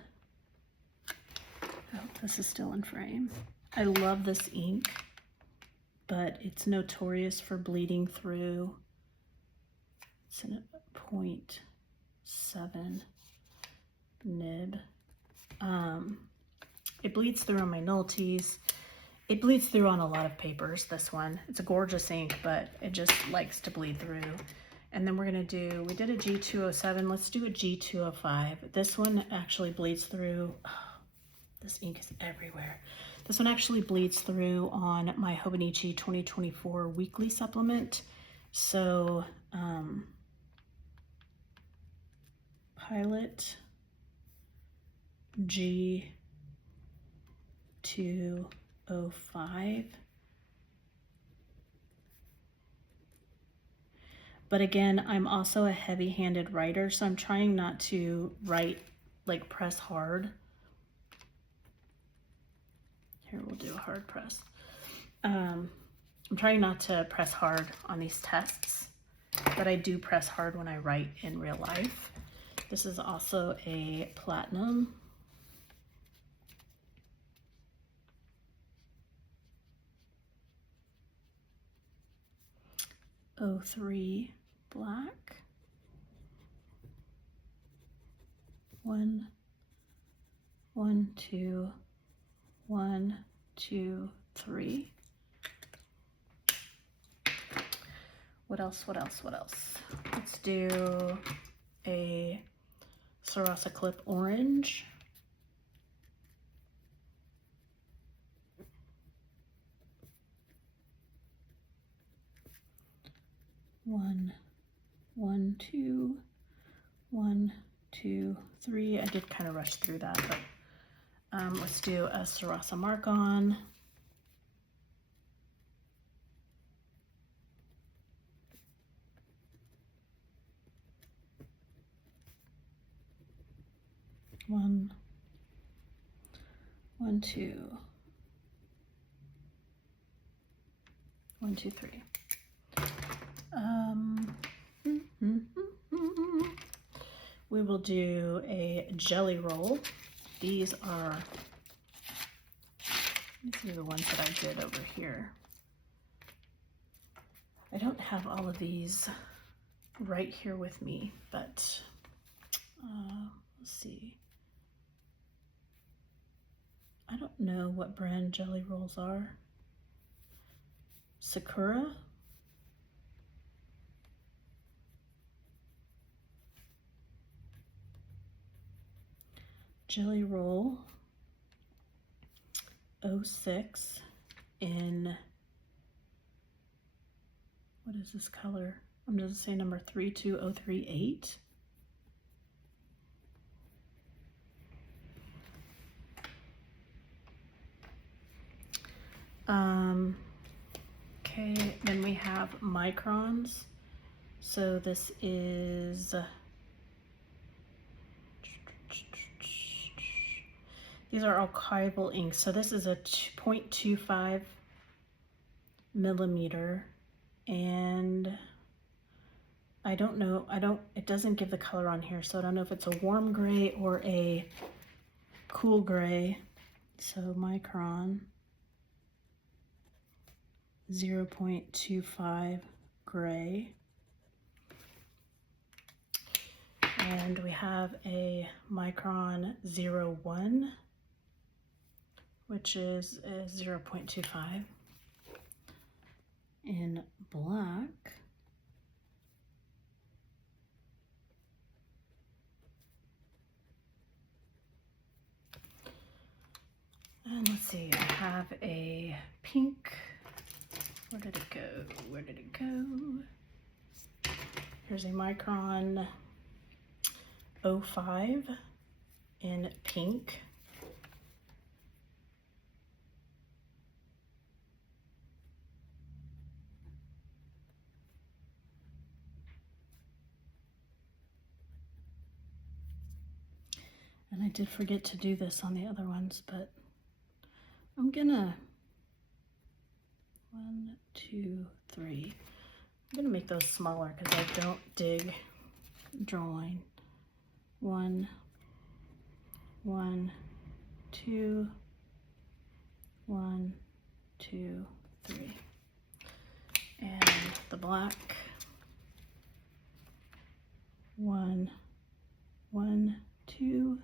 this is still in frame. I love this ink, but it's notorious for bleeding through. It's in a 0.7 nib. It bleeds through on my Nulties. It bleeds through on a lot of papers, this one. It's a gorgeous ink, but it just likes to bleed through. And then we're gonna do, we did a G207, let's do a G205. This one actually bleeds through, oh, this ink is everywhere. This one actually bleeds through on my Hobonichi 2024 weekly supplement. So, Pilot G205. But again, I'm also a heavy-handed writer, so I'm trying not to write, like press hard. Here, we'll do a hard press. I'm trying not to press hard on these tests, but I do press hard when I write in real life. This is also a platinum. '03 black. 1, 1, 2, 1, 2, 3. What else? What else? What else? Let's do a Sarasa Clip Orange. One, 1, 2, 1, 2, 3. I did kind of rush through that, but let's do a Sarasa Mark On. One, 1, 2, 1, 2, 3. We will do a jelly roll. These are the ones that I did over here. I don't have all of these right here with me, but let's see. I don't know what brand jelly rolls are. Sakura? Jelly roll 06 in, what is this color? I'm just saying number 32038. Okay, then we have microns. So this is, these are archival inks. So this is a 0.25 millimeter, and I don't know, it doesn't give the color on here, so I don't know if it's a warm gray or a cool gray. So micron 0.25 gray. And we have a micron 01, which is a 0.25 in black. And let's see, I have a pink. Where did it go? Where did it go? Here's a micron 05 in pink. And I did forget to do this on the other ones, but I'm gonna 1, 2, 3. I'm gonna make those smaller because I don't dig drawing. 1, 1, 2, 1, 2, 3. And the black 1, 1, 2,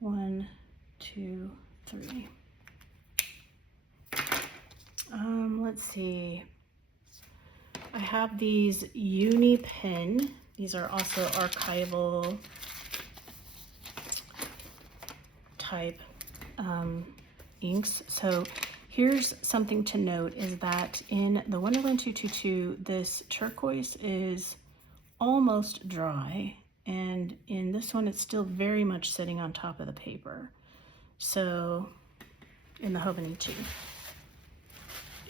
1, 2, 3. Let's see. I have these uni pen. These are also archival type inks. So here's something to note is that in the Wonderland 222, this turquoise is almost dry. And in this one, it's still very much sitting on top of the paper. So in the Hobonichi.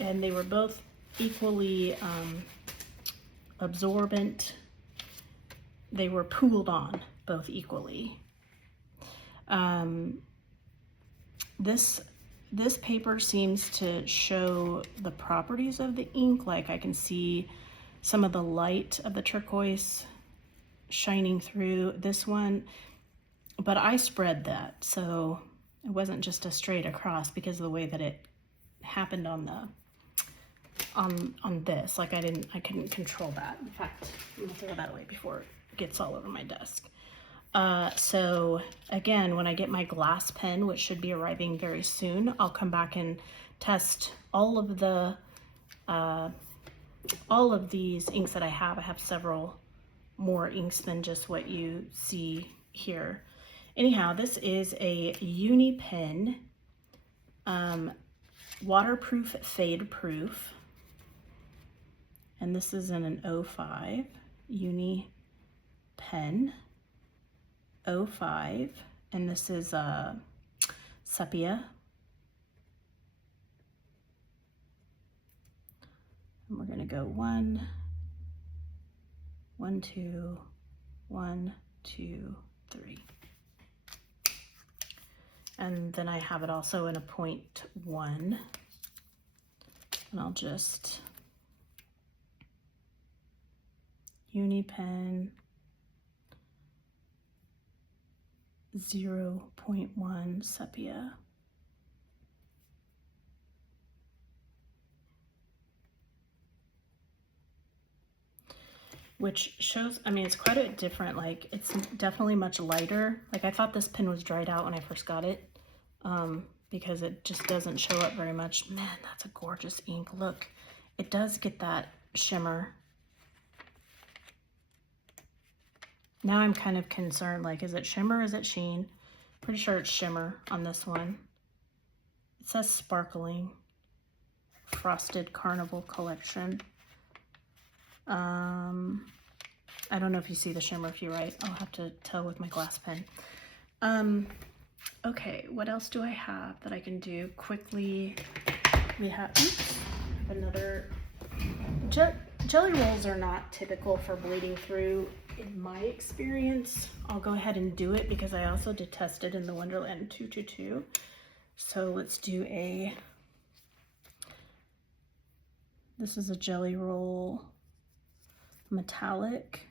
And they were both equally absorbent. They were pooled on both equally. This paper seems to show the properties of the ink. Like I can see some of the light of the turquoise shining through this one, but I spread that, so it wasn't just a straight across because of the way that it happened on the on this. Like I couldn't control that. In fact, I'm gonna throw that away before it gets all over my desk. So again, when I get my glass pen, which should be arriving very soon, I'll come back and test all of these inks that I have. I have several more inks than just what you see here. Anyhow, this is a uni pen, waterproof, fade proof. And this is in an 05 uni pen, 05, and this is sepia. And we're gonna go 1, 1, 2, 1, 2, 3. And then I have it also in a 0.1, and I'll just uni pen 0.1 sepia. Which shows, I mean, it's quite a bit different. Like, it's definitely much lighter. Like, I thought this pen was dried out when I first got it, because it just doesn't show up very much. Man, that's a gorgeous ink. Look, it does get that shimmer. Now I'm kind of concerned, like, is it shimmer, is it sheen? Pretty sure it's shimmer on this one. It says sparkling, frosted carnival collection. I don't know if you see the shimmer. If you write, I'll have to tell with my glass pen. Okay, what else do I have that I can do quickly? We have another, jelly rolls are not typical for bleeding through in my experience. I'll go ahead and do it because I also did test it in the Wonderland 222. So let's do a This is a Jelly Roll metallic.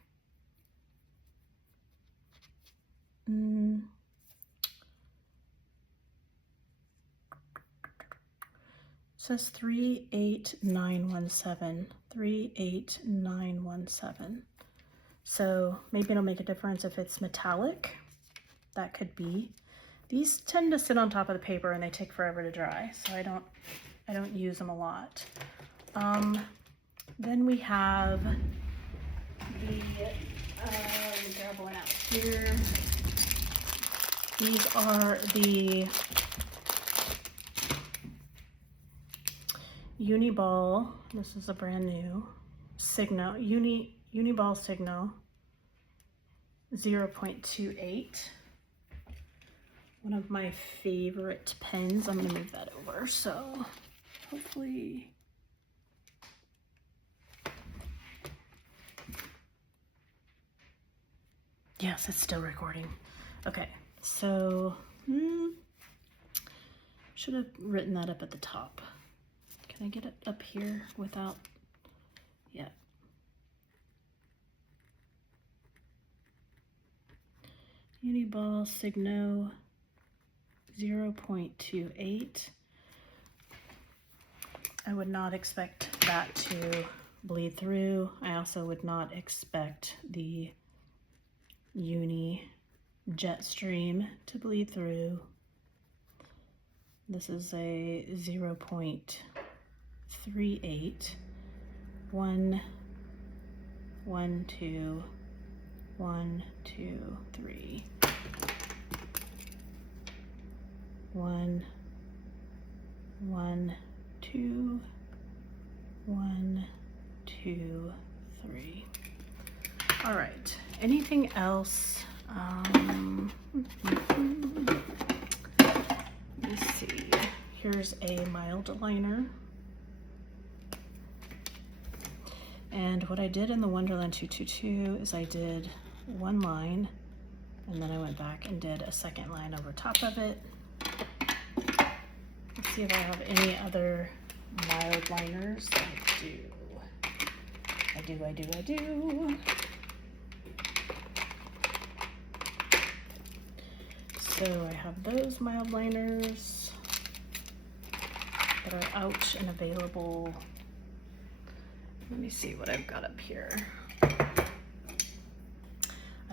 It says 38917, 38917. So maybe it'll make a difference if it's metallic. That could be. These tend to sit on top of the paper and they take forever to dry, so I don't use them a lot. Then we have the, let me grab one out here. These are the Uniball, this is a brand new, Signo, Uniball Signo 0.28. One of my favorite pens. I'm gonna move that over, so hopefully. Yes, it's still recording. Okay, so should have written that up at the top. Can I get it up here without, yeah. Uniball Signo 0.28. I would not expect that to bleed through. I also would not expect the Uni Jetstream to bleed through. This is a 0.38. 1, 1, 2, 1, 2, 3. 1, 1, 2, 1, 2, 3. All right, anything else? Let me see. Here's a mild liner. And what I did in the Wonderland 222 is I did one line and then I went back and did a second line over top of it. Let's see if I have any other mild liners. I do. So I have those mild liners that are out and available. Let me see what I've got up here. I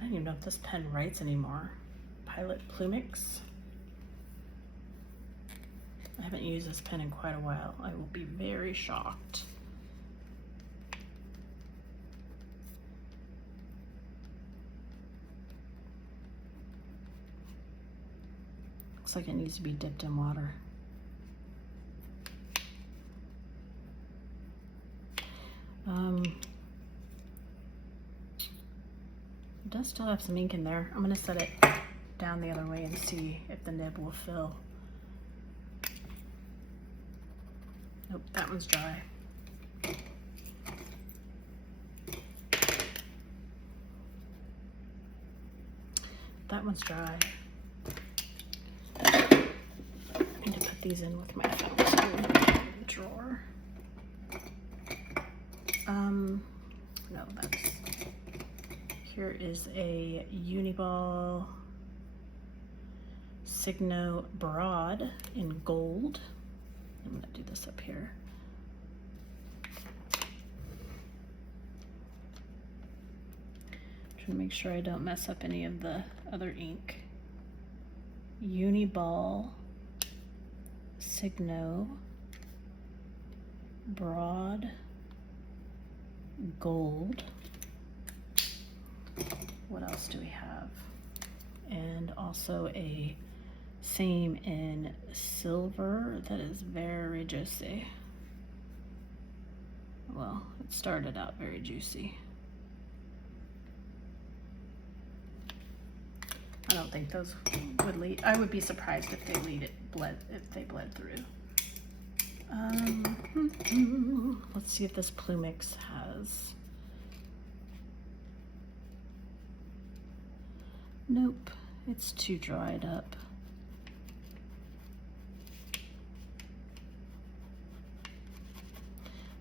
don't even know if this pen writes anymore. Pilot Plumix. I haven't used this pen in quite a while. I will be very shocked. Looks like it needs to be dipped in water. It does still have some ink in there. I'm gonna set it down the other way and see if the nib will fill. Nope, that one's dry. That one's dry. I need to put these in with my fountain drawer. No, that's, here is a Uniball Signo Broad in gold. I'm gonna do this up here. Trying to make sure I don't mess up any of the other ink. Uniball Signo Broad gold. What else do we have? And also a same in silver that is very juicy. Well, it started out very juicy. I don't think those would lead. I would be surprised if they bled through. Let's see if this Plumix has. Nope, it's too dried up.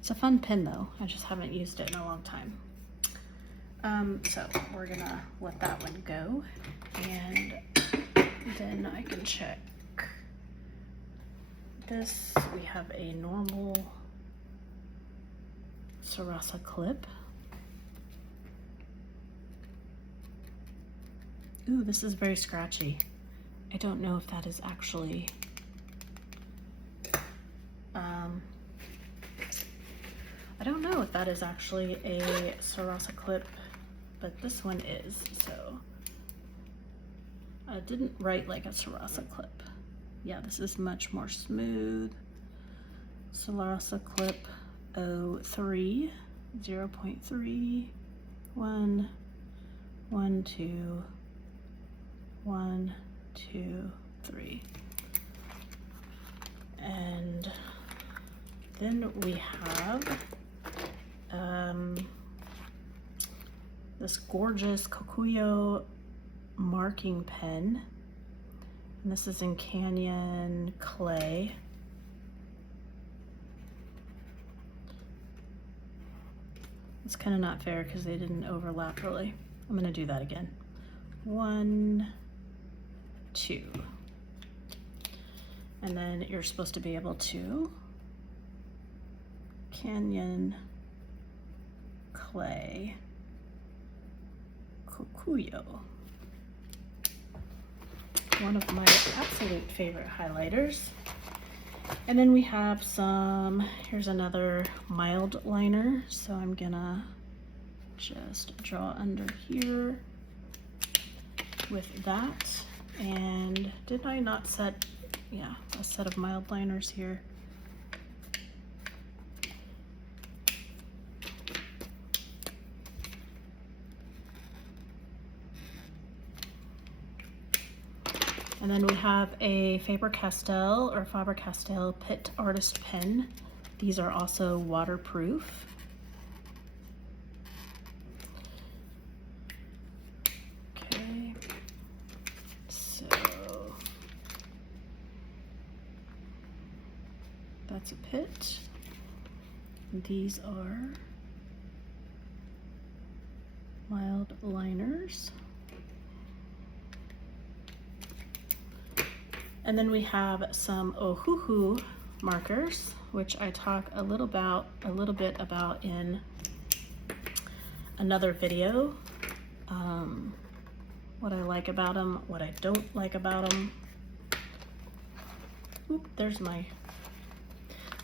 It's a fun pen though. I just haven't used it in a long time. So we're gonna let that one go, and then I can check this. We have a normal Sarasa clip. Ooh, this is very scratchy. I don't know if that is actually I don't know if that is actually a Sarasa clip, but this one is, so I didn't write like a Sarasa clip. Yeah, this is much more smooth. Sarasa clip 03, 0.3, 1, 1, 2, 1, 2, 3. And then we have this gorgeous Kokuyo marking pen, and this is in Canyon clay. It's kind of not fair because they didn't overlap really. I'm gonna do that again. 1, 2. And then you're supposed to be able to Canyon clay Kokuyo. One of my absolute favorite highlighters. And then we have some, here's another mild liner. So I'm gonna just draw under here with that. And did I not set, yeah, a set of mild liners here? And then we have a Faber-Castell or Faber-Castell Pitt Artist Pen. These are also waterproof. Okay, so that's a Pitt. These are mild liners. And then we have some Ohuhu markers, which I talk a little bit about in another video. What I like about them, what I don't like about them. Oop, there's my,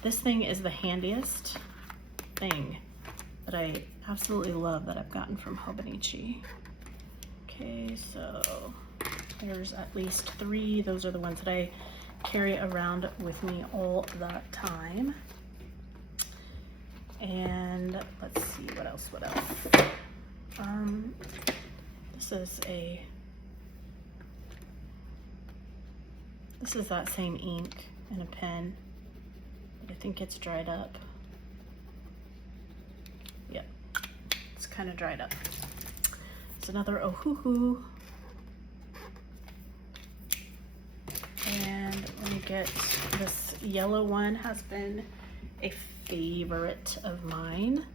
this thing is the handiest thing that I absolutely love that I've gotten from Hobonichi. Okay, so there's at least 3. Those are the ones that I carry around with me all the time. And let's see, what else? This is that same ink in a pen, but I think it's dried up. Yep, it's kind of dried up. It's another Ohuhu. And let me get this yellow one, has been a favorite of mine.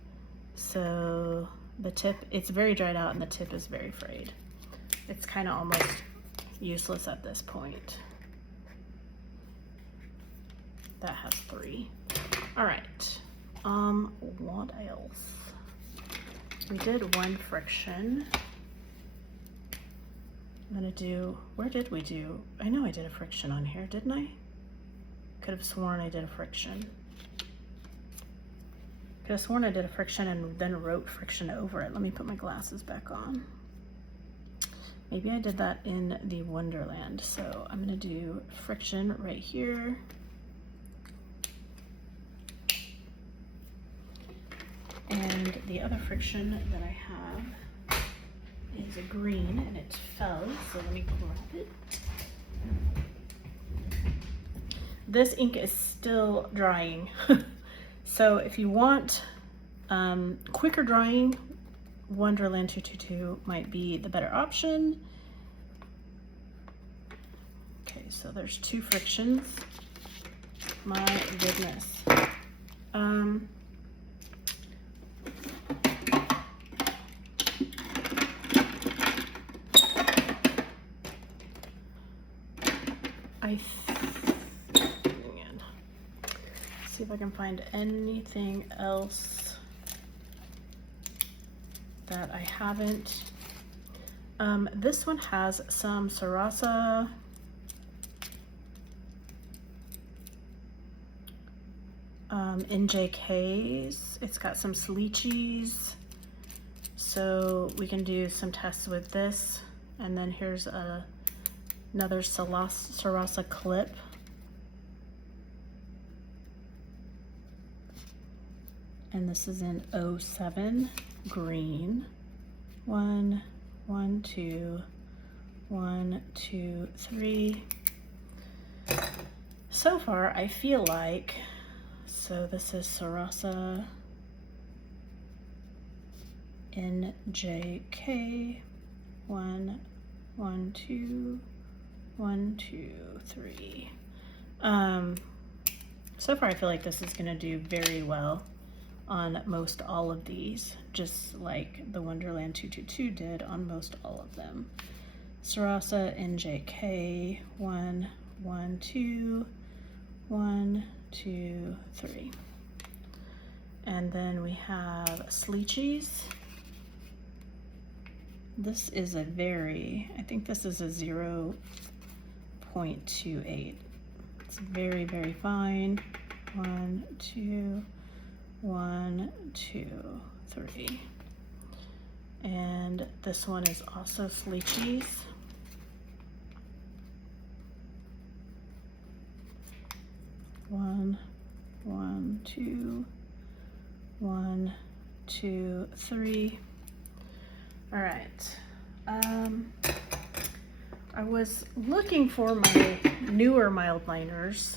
So the tip, it's very dried out and the tip is very frayed. It's kind of almost useless at this point. That has 3. All right, what else? We did one friction. I'm gonna do, where did we do? I know I did a friction on here, didn't I? Could have sworn I did a friction. Could have sworn I did a friction and then wrote friction over it. Let me put my glasses back on. Maybe I did that in the Wonderland. So I'm gonna do friction right here. And the other friction that I have is a green and it fell, so let me grab it. This ink is still drying. So if you want quicker drying, Wonderland 222 might be the better option. Okay, so there's 2 frictions. My goodness. if I can find anything else that I haven't. This one has some Sarasa NJKs. It's got some Sleechies. So we can do some tests with this. And then here's another Sarasa clip. And this is in 07 green. 1, 1, 2, 1, 2, 3. So far, I feel like, so this is Sarasa NJK. 1, 1, 2, 1, 2, 3. So far, I feel like this is gonna do very well on most all of these, just like the Wonderland 222 did on most all of them. Sarasa NJK 1, 1, 2, 1, 2, 3. And then we have Sleechies. This is a very, I think this is a 0.28. It's very, very fine. 1, 2, 1, 2, 3. And this one is also Sleechies. One, 1, 2, 1, 2, 3. All right. I was looking for my newer mild liners,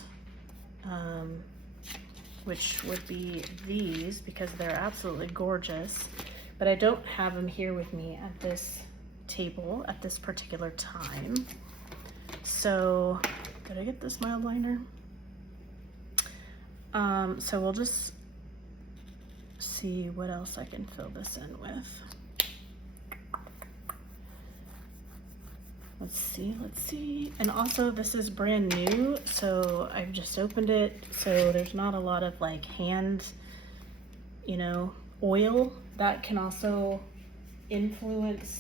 which would be these because they're absolutely gorgeous, but I don't have them here with me at this table at this particular time. So did I get this mild liner? So we'll just see what else I can fill this in with. Let's see. And also this is brand new, so I've just opened it. So there's not a lot of like hand, you know, oil that can also influence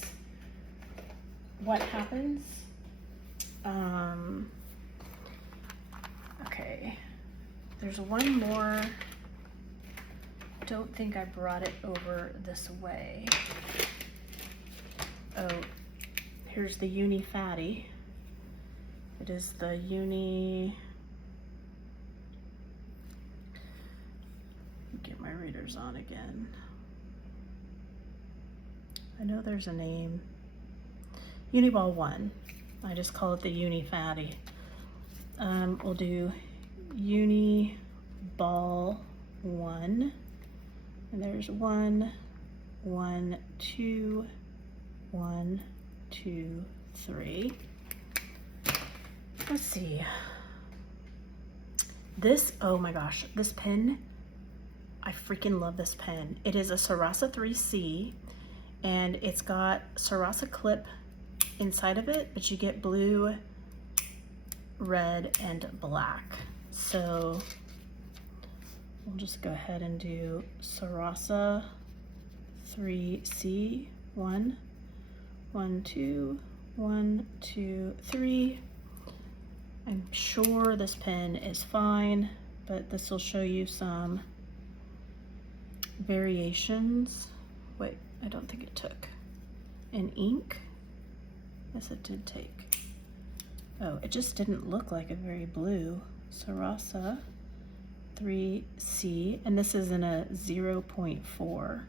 what happens. Okay, there's one more. Don't think I brought it over this way. Oh. Here's the Uni Fatty. It is the Uni, get my readers on again. I know there's a name. Uniball 1. I just call it the Uni Fatty. We'll do Uniball 1. And there's 1, 1, 2, 1, 2, 3. Let's see. This, oh my gosh, this pen, I freaking love this pen. It is a Sarasa 3C, and it's got Sarasa clip inside of it, but you get blue, red, and black. So we'll just go ahead and do Sarasa 3C 1. 1, 2, 1, 2, 3. I'm sure this pen is fine, but this will show you some variations. Wait, I don't think it took an ink. Yes, it did take. Oh, it just didn't look like a very blue. Sarasa 3C, and this is in a 0.4.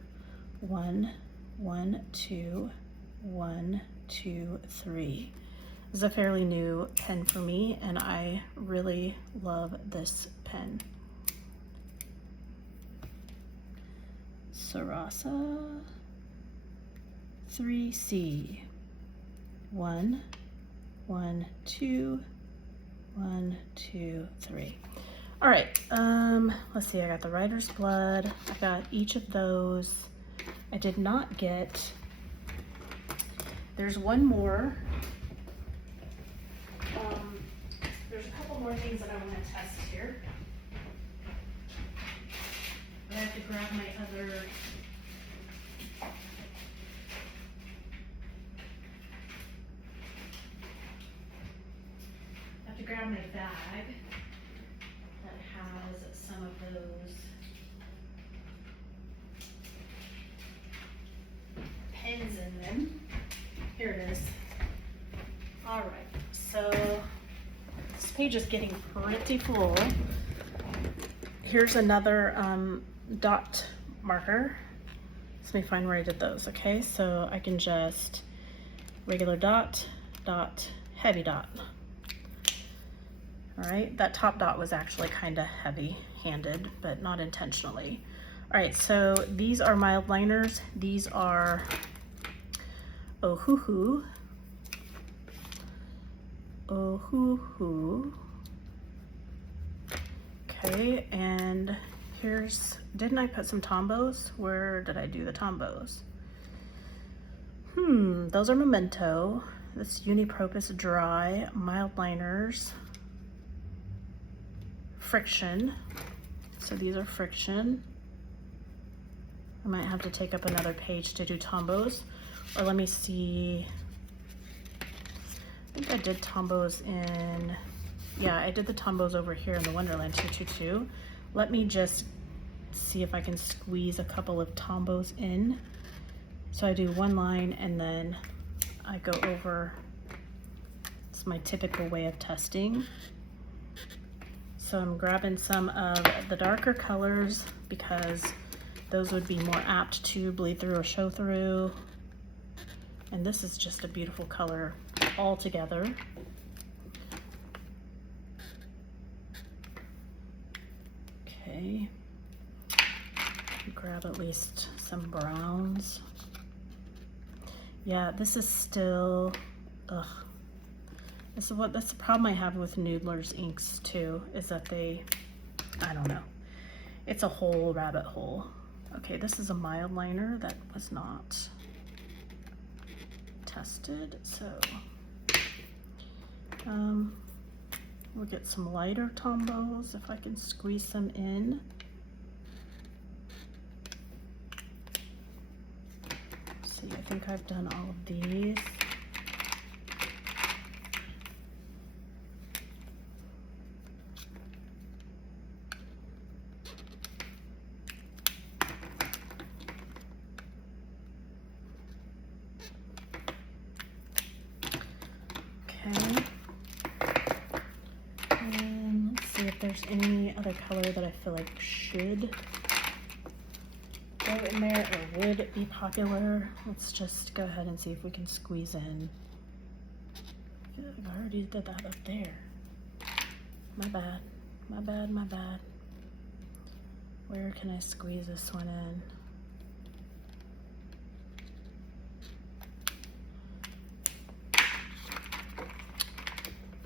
1, 1, 2, 1, 2, 3. This is a fairly new pen for me, and I really love this pen. Sarasa 3C. 1, 1, 2, 1, 2, 3. All right, let's see, I got the writer's blood. I got each of those. I did not get, there's one more. There's a couple more things that I want to test here. I have to grab my other grab my bag that has some of those pens in them. Here it is. All right, so this page is getting pretty full. Here's another dot marker. Let me find where I did those, okay? So I can just regular dot, dot, heavy dot. All right, that top dot was actually kind of heavy-handed, but not intentionally. All right, so these are mild liners. These are Ohuhu. Ohuhu. Okay, and here's, didn't I put some Tombos? Where did I do the Tombos? Those are Memento. This Unipropus Dry, mild liners. Friction. So these are friction. I might have to take up another page to do Tombos. Or let me see. I think I did Tombos in, yeah, I did the Tombos over here in the Wonderland 222. Let me just see if I can squeeze a couple of Tombos in. So I do one line and then I go over. It's my typical way of testing. So I'm grabbing some of the darker colors because those would be more apt to bleed through or show through. And this is just a beautiful color all together. Okay. Grab at least some browns. Yeah, this is still, ugh. That's the problem I have with Noodler's inks too, is that they, I don't know. It's a whole rabbit hole. Okay, this is a mild liner that was not tested, so we'll get some lighter Tombos if I can squeeze some in. Let's see, I think I've done all of these. Okay, and let's see if there's any other color that I feel like should go in there or would be popular. Let's just go ahead and see if we can squeeze in. I already did that up there. My bad, my bad, my bad. Where can I squeeze this one in?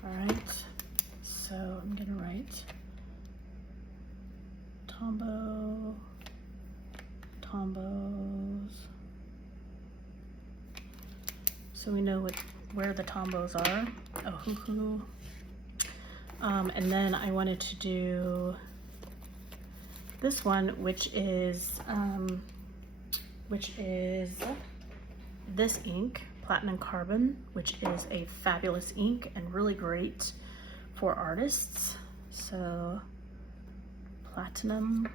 All right, so I'm gonna write Tombo, Tombos. So we know where the Tombos are. Ohuhu. And then I wanted to do this one, which is this ink, Platinum Carbon, which is a fabulous ink and really great for artists. So platinum.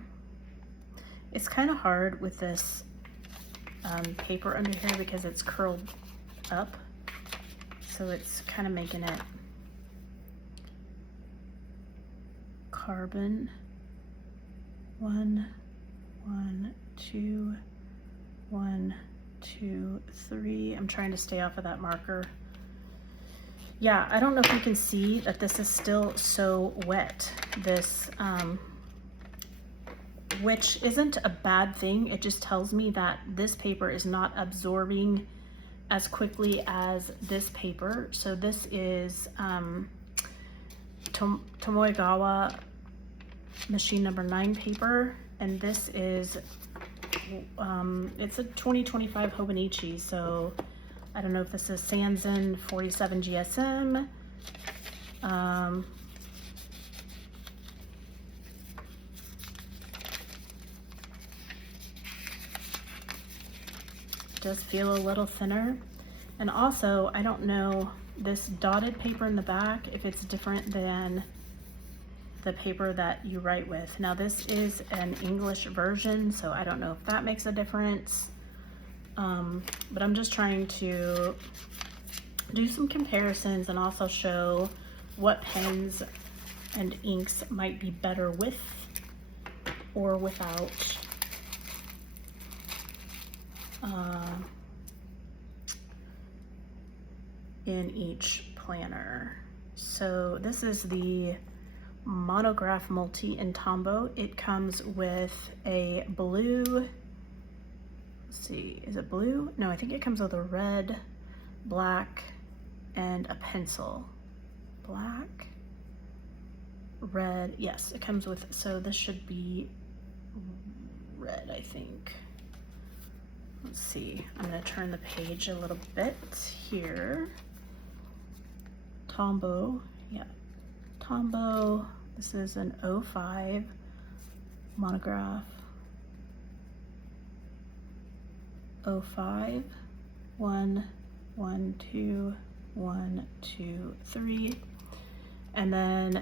It's kind of hard with this paper under here because it's curled up, so it's kind of making it carbon. 1, 1, 2, 1, 2, 3. I'm trying to stay off of that marker. Yeah, I don't know if you can see that this is still so wet. This, which isn't a bad thing. It just tells me that this paper is not absorbing as quickly as this paper. So this is Tomoegawa machine number 9 paper, and this is it's a 2025 Hobonichi, so I don't know if this is Sanzen 47 GSM. does feel a little thinner. And also, I don't know, this dotted paper in the back, if it's different than the paper that you write with. Now this is an English version, so I don't know if that makes a difference. But I'm just trying to do some comparisons and also show what pens and inks might be better with or without in each planner. So this is the Monograph Multi in Tombow. It comes with a blue, let's see, is it blue? No, I think it comes with a red, black, and a pencil. Black, red, yes, it comes with, so this should be red, I think. Let's see, I'm gonna turn the page a little bit here. Tombow, yeah, Tombow, this is an 05 monograph. 05, 1, 1, 2, 1, 2, 3. And then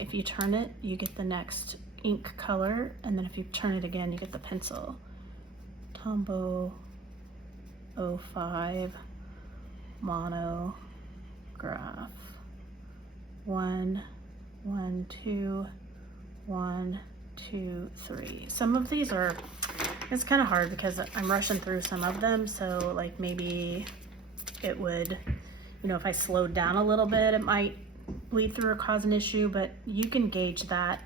if you turn it, you get the next ink color. And then if you turn it again, you get the pencil. Tombow 05 monograph. 1, 1, 2, 1, 2, 3. Some of these are, it's kind of hard because I'm rushing through some of them. So like maybe it would, you know, if I slowed down a little bit, it might bleed through or cause an issue, but you can gauge that.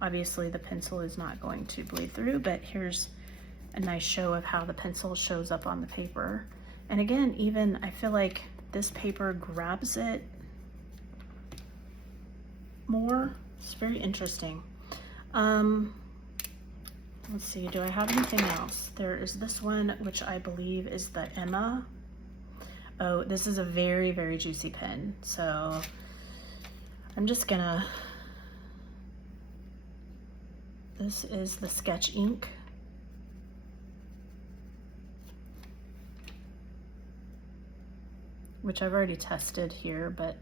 Obviously the pencil is not going to bleed through, but here's a nice show of how the pencil shows up on the paper. And again, even I feel like this paper grabs it more. It's very interesting. Let's see, do I have anything else? There is this one, which I believe is the Emma. Oh, this is a very, very juicy pen. So I'm just gonna, this is the Sketch ink. Which I've already tested here, but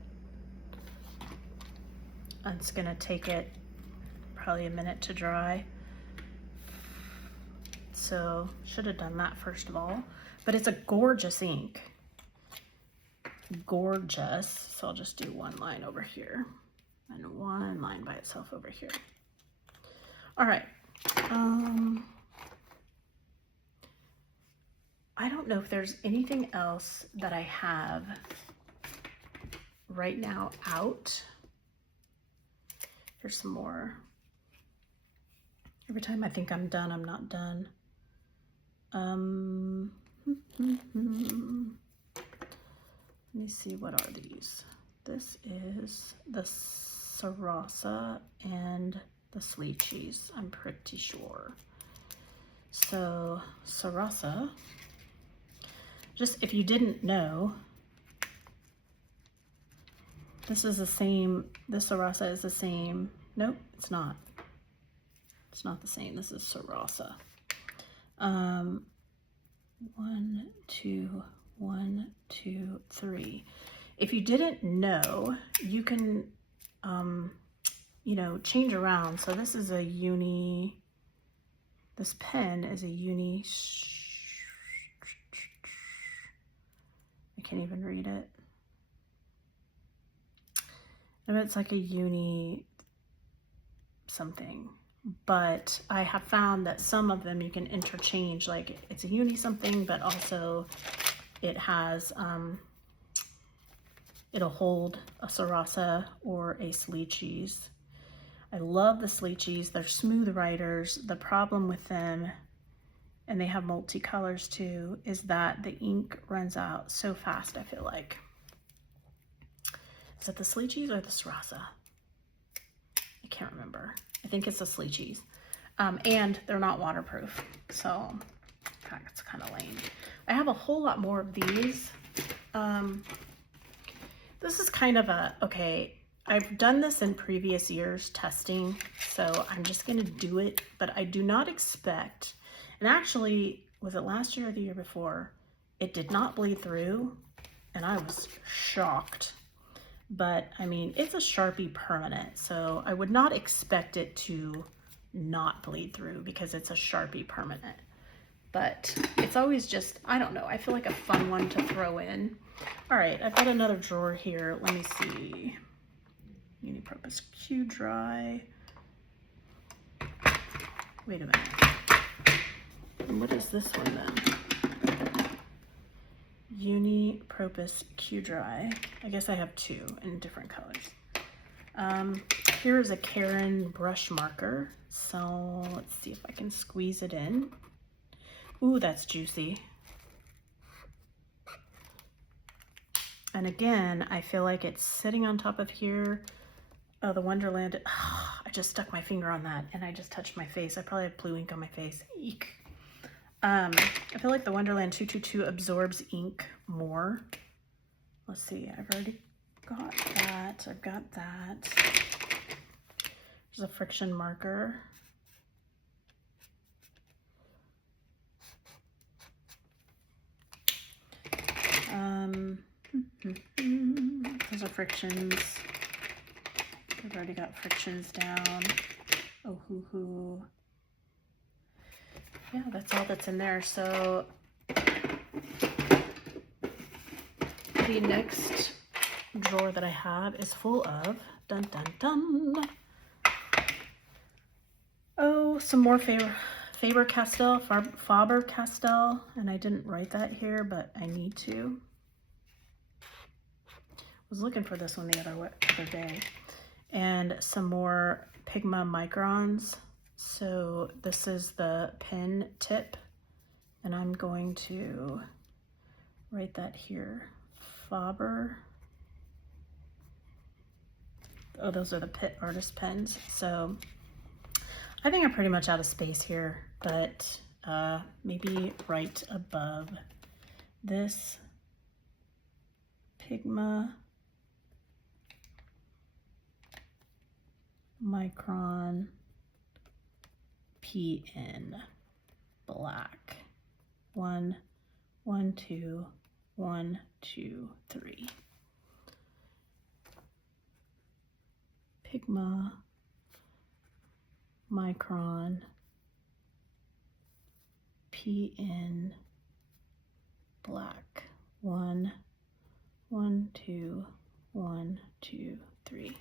it's gonna take it probably a minute to dry. So should have done that first of all, but it's a gorgeous ink. Gorgeous. So I'll just do one line over here and one line by itself over here. All right. I don't know if there's anything else that I have right now out. Here's some more. Every time I think I'm done, I'm not done. Let me see, what are these? This is the Sarasa and the Sleechies, I'm pretty sure. So Sarasa, just if you didn't know, this is the same, this Sarasa is the same. Nope, it's not. It's not the same. This is Sarasa. 1, 2, 1, 2, 3. If you didn't know, you can, you know, change around. So this is a uni, this pen is a uni, I can't even read it. No, it's like a uni something. But I have found that some of them you can interchange, like it's a uni something, but also it has, it'll hold a Sarasa or a Sleechies. I love the Sleechies. They're smooth writers. The problem with them, and they have multicolors too, is that the ink runs out so fast, I feel like. Is it the Sleechies or the Sarasa? I can't remember. I think it's the Sleechies. And they're not waterproof, so it's kind of lame. I have a whole lot more of these. This is kind of a, okay, I've done this in previous years testing, so I'm just gonna do it, but I do not expect, and actually was it last year or the year before? It did not bleed through, and I was shocked. But I mean, it's a Sharpie permanent, so I would not expect it to not bleed through because it's a Sharpie permanent. But it's always just, I don't know, I feel like a fun one to throw in. All right, I've got another drawer here. Let me see. Unipurpose Q Dry. Wait a minute. And what is this one then? Unipurpose Q Dry. I guess I have two in different colors. Here's a Karen brush marker. So let's see if I can squeeze it in. Ooh, that's juicy. And again, I feel like it's sitting on top of here. Oh, the Wonderland. Oh, I just stuck my finger on that and I just touched my face. I probably have blue ink on my face. Eek. I feel like the Wonderland 222 absorbs ink more. Let's see, I've already got that. I've got that. There's a friction marker. Those are frictions. We've already got frictions down. Oh, hoo hoo. Yeah, that's all that's in there. So the next drawer that I have is full of, dun dun dun. Oh, some more Faber-Castell, and I didn't write that here, but I need to. I was looking for this one the other day. And some more Pigma microns. So this is the pen tip, and I'm going to write that here. Faber. Oh, those are the artist pens. So I think I'm pretty much out of space here, but maybe right above this Pigma micron PN black. 1, 1, 2, 1, 2, 3. Pigma micron PN black. 1, 1, 2, 1, 2, 3.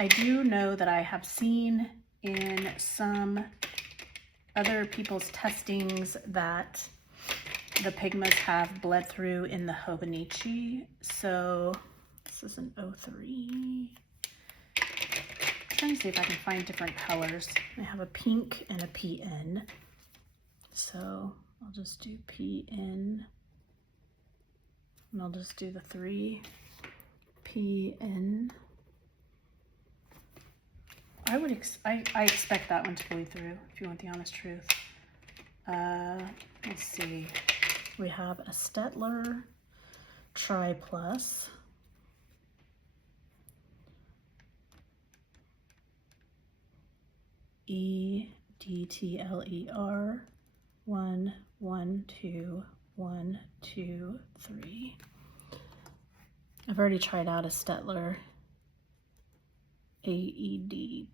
I do know that I have seen in some other people's testings that the Pigmas have bled through in the Hobonichi. So this is an 03. I'm trying to see if I can find different colors. I have a pink and a PN. So I'll just do PN. And I'll just do the 3 PN. I expect that one to bleed through, if you want the honest truth. Let's see. We have a Stettler Tri Plus. EDTLER 1, 1, 2, 1, 2, 3. I've already tried out a Stettler AEDTLER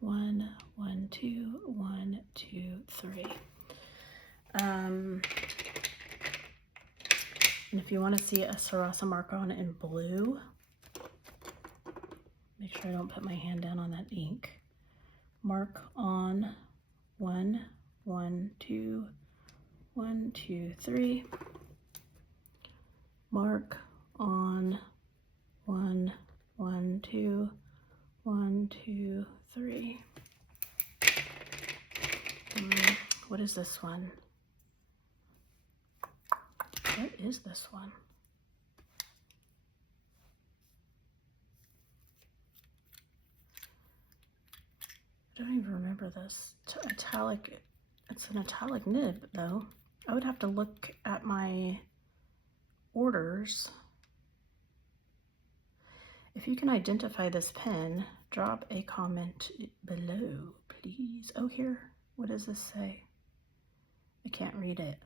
1, 1, 2, 1, 2, 3. And if you want to see a Sarasa Mark-On in blue, make sure I don't put my hand down on that ink. Mark on 1, 1, 2, 1, 2, 3. Mark on 1, 1, 2, 1, 2, 3. What is this one? What is this one? I don't even remember this. Italic. It's an italic nib, though. I would have to look at my orders. If you can identify this pen, drop a comment below, geez. Oh, here. What does this say? I can't read it.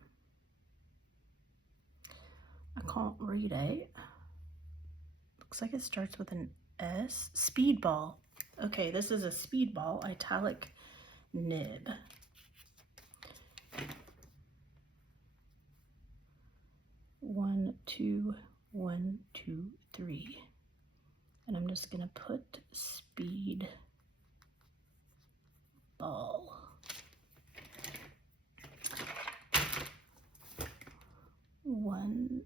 I can't read it. Looks like it starts with an S. Speedball. Okay, this is a speedball italic nib. One, two, 1, 2, 3. And I'm just gonna put speed ball. One,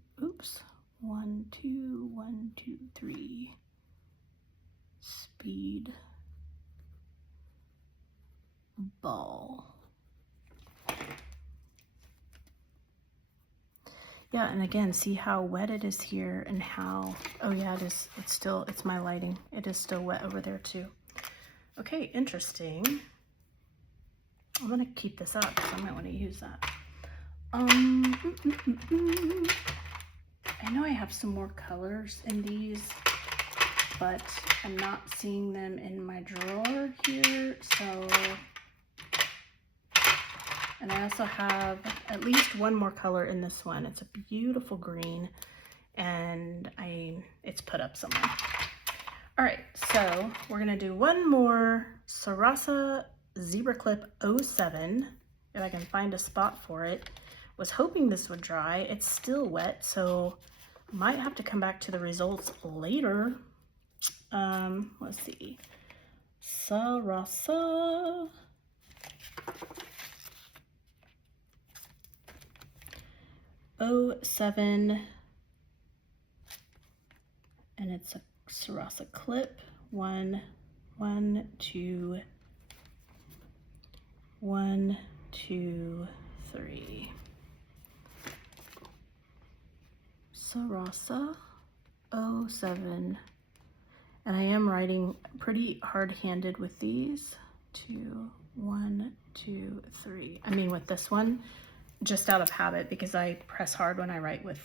2, 1, 2, 3. Speed ball. Yeah, and again, see how wet it is here and how, oh yeah, it is, it's my lighting. It is still wet over there too. Okay, interesting. I'm gonna keep this up because I might want to use that. I know I have some more colors in these, but I'm not seeing them in my drawer here, so. And I also have at least one more color in this one. It's a beautiful green, and it's put up somewhere. All right, so we're gonna do one more Sarasa Zebra Clip 07, if I can find a spot for it. Was hoping this would dry. It's still wet, so might have to come back to the results later. Let's see. Sarasa. '07, and it's a Sarasa clip. 1, 2, 1, 2, 3. Sarasa 07, and I am writing pretty hard-handed with these. 2, 1, 2, 3. I mean with this one, just out of habit because I press hard when I write with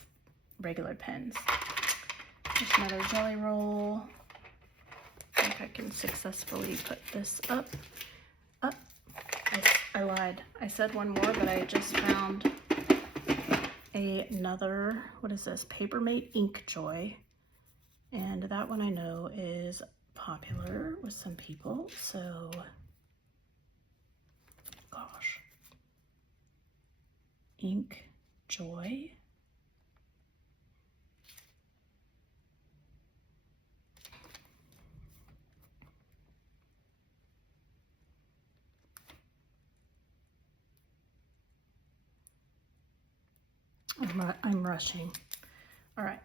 regular pens. Just another jelly roll. I think I can successfully put this up. I lied. I said one more, but I just found another, what is this? Papermate Ink Joy. And that one I know is popular with some people, so gosh. Ink Joy. I'm rushing. All right.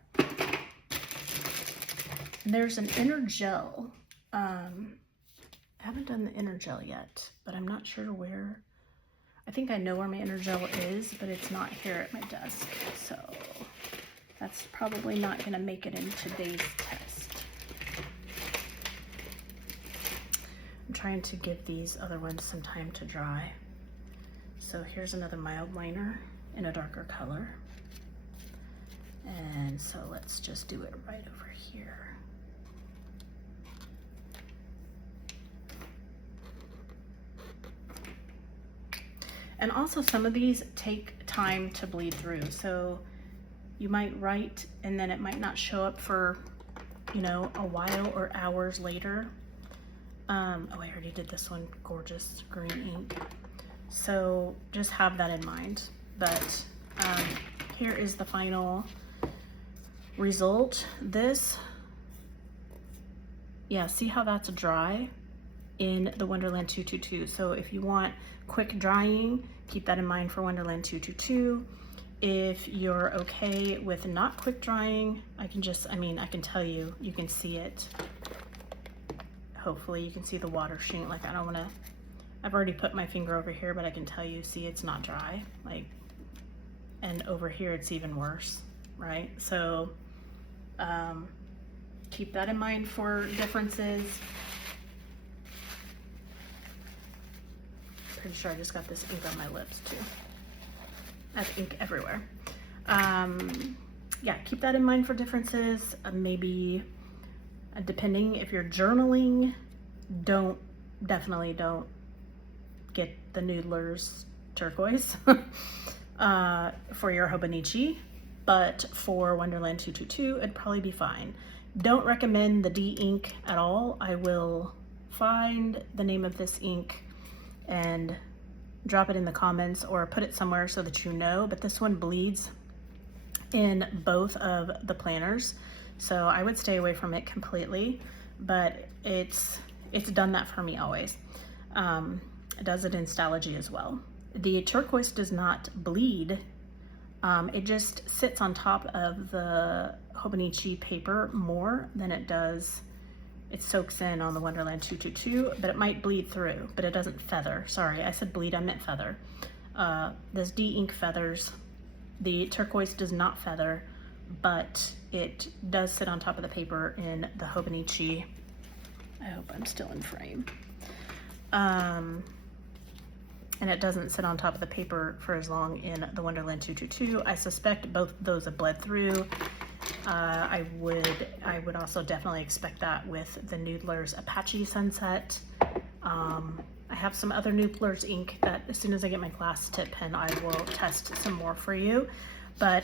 And there's an inner gel. I haven't done the inner gel yet, but I'm not sure where. I think I know where my inner gel is, but it's not here at my desk. So that's probably not going to make it in today's test. I'm trying to give these other ones some time to dry. So here's another mild liner in a darker color. And so let's just do it right over here. And also some of these take time to bleed through. So you might write and then it might not show up for, you know, a while or hours later. Oh, I already did this one, gorgeous green ink. So just have that in mind. But here is the final result. This, yeah, see how that's dry in the Wonderland 222. So if you want quick drying, keep that in mind for Wonderland 222. If you're okay with not quick drying, I can tell you, you can see it. Hopefully you can see the water sheen. Like I don't wanna, I've already put my finger over here, but I can tell you, see it's not dry. Like, and over here it's even worse, right? So keep that in mind for differences. Pretty sure I just got this ink on my lips too. I have ink everywhere. Yeah, keep that in mind for differences. Maybe depending if you're journaling, definitely don't get the Noodler's turquoise for your Hobonichi, but for Wonderland 222, it'd probably be fine. Don't recommend the D ink at all. I will find the name of this ink and drop it in the comments or put it somewhere so that you know, but this one bleeds in both of the planners, so I would stay away from it completely, but it's done that for me always. It does it in Stalogy as well. The turquoise does not bleed. It just sits on top of the Hobonichi paper more than it does. It soaks in on the Wonderland 222, but it might bleed through, but it doesn't feather. Sorry, I said bleed, I meant feather. This D ink feathers. The turquoise does not feather, but it does sit on top of the paper in the Hobonichi. I hope I'm still in frame. And it doesn't sit on top of the paper for as long in the Wonderland 222. I suspect both those have bled through. I would also definitely expect that with the Noodler's Apache Sunset. I have some other Noodler's ink that as soon as I get my glass tip pen, I will test some more for you. But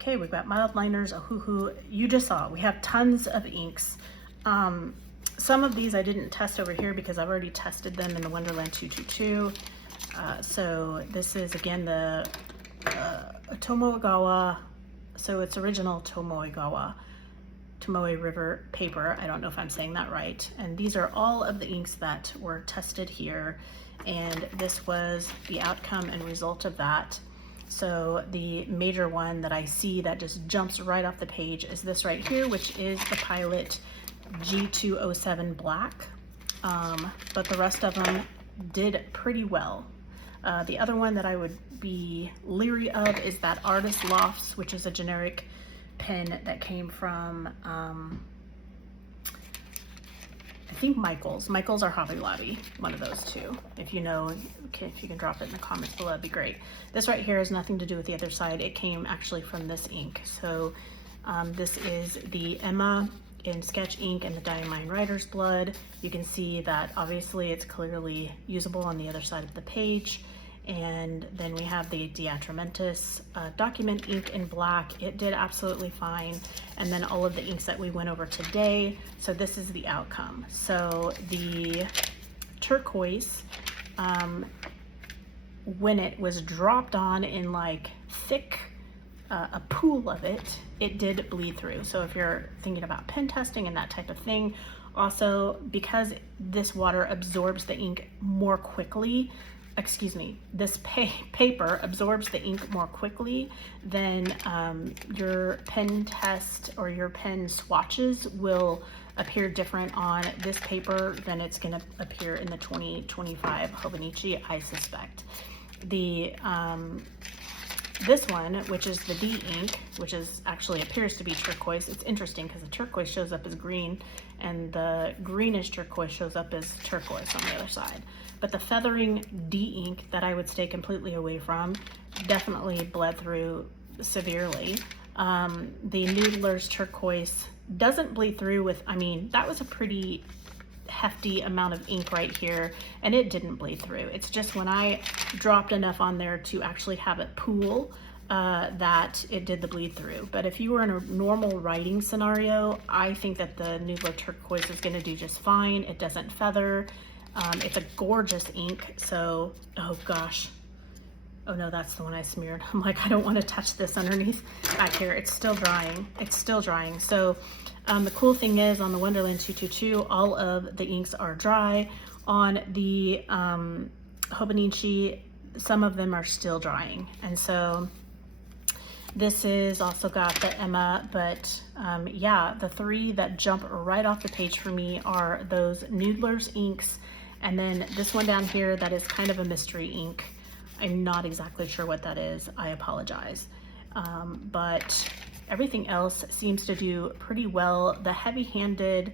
okay, we've got mild liners, Ohuhu. You just saw, we have tons of inks. Some of these I didn't test over here because I've already tested them in the Wonderland 222. So this is again the Tomoegawa, so it's original Tomoegawa, Tomoe River Paper. I don't know if I'm saying that right. And these are all of the inks that were tested here. And this was the outcome and result of that. So the major one that I see that just jumps right off the page is this right here, which is the Pilot G207 Black. But the rest of them did pretty well. The other one that I would be leery of is that Artist Lofts, which is a generic pen that came from, I think Michael's or Hobby Lobby, one of those two. If you know, okay, if you can drop it in the comments below, that'd be great. This right here has nothing to do with the other side. It came actually from this ink. So this is the Emma in sketch ink and the Diamine Writer's Blood. You can see that obviously it's clearly usable on the other side of the page. And then we have the Diatramentis document ink in black. It did absolutely fine. And then all of the inks that we went over today. So this is the outcome. So the turquoise, when it was dropped on in like thick, a pool of it, it did bleed through. So if you're thinking about pen testing and that type of thing, also because this water absorbs the ink more quickly, excuse me, this paper absorbs the ink more quickly than your pen test or your pen swatches will appear different on this paper than it's going to appear in the 2025 Hobonichi, I suspect. The this one, which is the D ink, which is actually appears to be turquoise. It's interesting because the turquoise shows up as green and the greenish turquoise shows up as turquoise on the other side. But the feathering D ink that I would stay completely away from definitely bled through severely. The Noodler's turquoise doesn't bleed through with, I mean, that was a pretty hefty amount of ink right here and it didn't bleed through. It's just when I dropped enough on there to actually have it pool that it did the bleed through. But if you were in a normal writing scenario, I think that the Noodler turquoise is going to do just fine. It doesn't feather. It's a gorgeous ink. So, oh gosh. Oh no, that's the one I smeared. I'm like, I don't want to touch this underneath back here. It's still drying. It's still drying. So the cool thing is on the Wonderland 222, all of the inks are dry. On the Hobonichi, some of them are still drying. And so this is also got the Emma, but yeah, the three that jump right off the page for me are those Noodler's inks. And then this one down here that is kind of a mystery ink. I'm not exactly sure what that is. I apologize. But everything else seems to do pretty well. The heavy-handed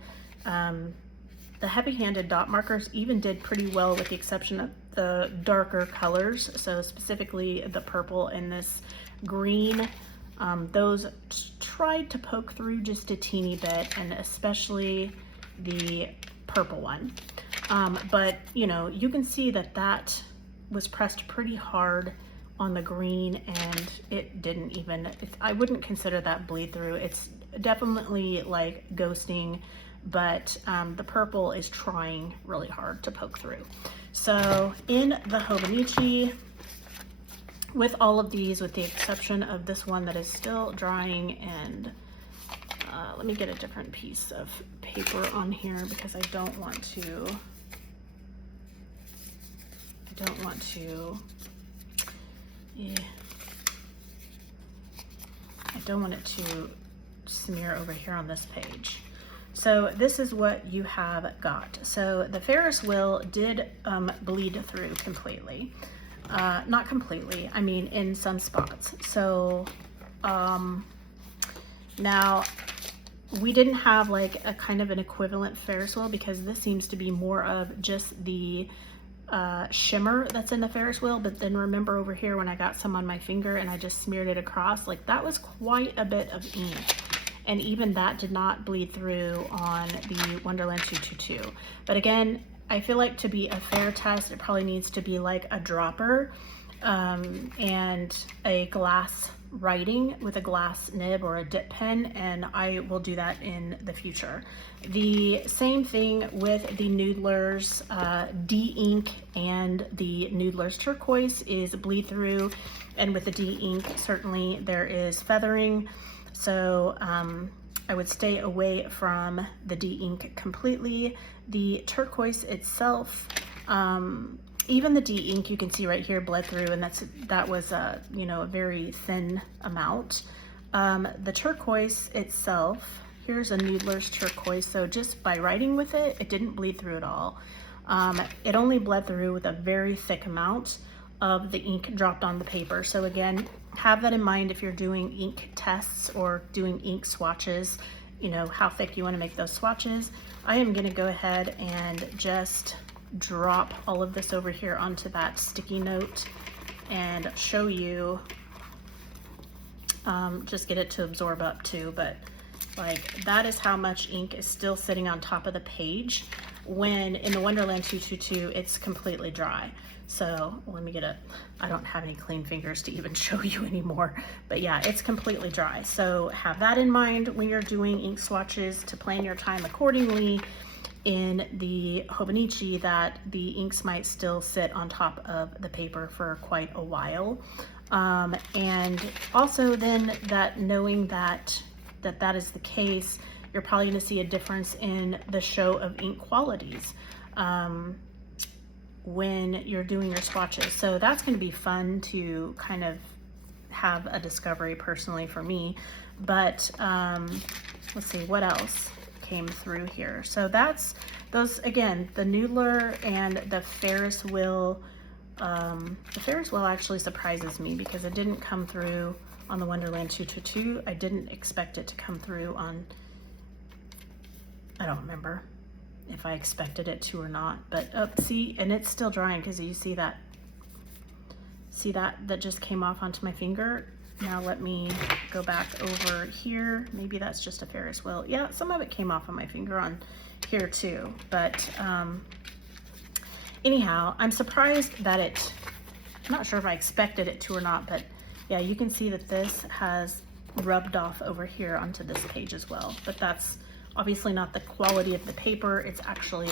dot markers even did pretty well with the exception of the darker colors. So specifically the purple and this green, those tried to poke through just a teeny bit, and especially the purple one. But you know, you can see that that was pressed pretty hard on the green, and it didn't even, I wouldn't consider that bleed through. It's definitely like ghosting, but the purple is trying really hard to poke through. So in the Hobonichi, with all of these, with the exception of this one that is still drying, and let me get a different piece of paper on here because I don't want to, yeah, I don't want it to smear over here on this page. So this is what you have got. So the Ferris wheel did bleed through completely. Not completely, I mean in some spots. So now we didn't have like a kind of an equivalent Ferris wheel because this seems to be more of just the shimmer that's in the Ferris wheel. But then remember over here when I got some on my finger and I just smeared it across, like that was quite a bit of ink. And even that did not bleed through on the Wonderland 222. But again, I feel like to be a fair test, it probably needs to be like a dropper and a glass writing with a glass nib or a dip pen, and I will do that in the future. The same thing with the Noodler's D-Ink and the Noodler's Turquoise is bleed through, and with the D-Ink, certainly there is feathering. So I would stay away from the D-Ink completely. The turquoise itself, even the D-Ink you can see right here bled through, and that was you know, a very thin amount. The turquoise itself, here's a Noodler's Turquoise, so just by writing with it, it didn't bleed through at all. It only bled through with a very thick amount of the ink dropped on the paper. So again, have that in mind if you're doing ink tests or doing ink swatches, you know, how thick you want to make those swatches. I am going to go ahead and just drop all of this over here onto that sticky note and show you, just get it to absorb up too, but like that is how much ink is still sitting on top of the page when in the Wonderland 222 it's completely dry. So let me get it. I don't have any clean fingers to even show you anymore, but yeah, it's completely dry. So have that in mind when you're doing ink swatches to plan your time accordingly. In the Hobonichi, that the inks might still sit on top of the paper for quite a while. And also then that knowing that is the case, you're probably going to see a difference in the show of ink qualities when you're doing your swatches. So that's going to be fun to kind of have a discovery personally for me. But let's see what else came through here. So that's those, again, the Noodler and the Ferris wheel. The Ferris wheel actually surprises me because it didn't come through on the Wonderland 222. I didn't expect it to come through on, I don't remember if I expected it to or not, but see, and it's still drying because you see that just came off onto my finger. Now let me go back over here. Maybe that's just a Ferris wheel. Yeah, some of it came off on my finger on here too, but anyhow, I'm surprised that I'm not sure if I expected it to or not, but yeah, you can see that this has rubbed off over here onto this page as well, but that's obviously not the quality of the paper, it's actually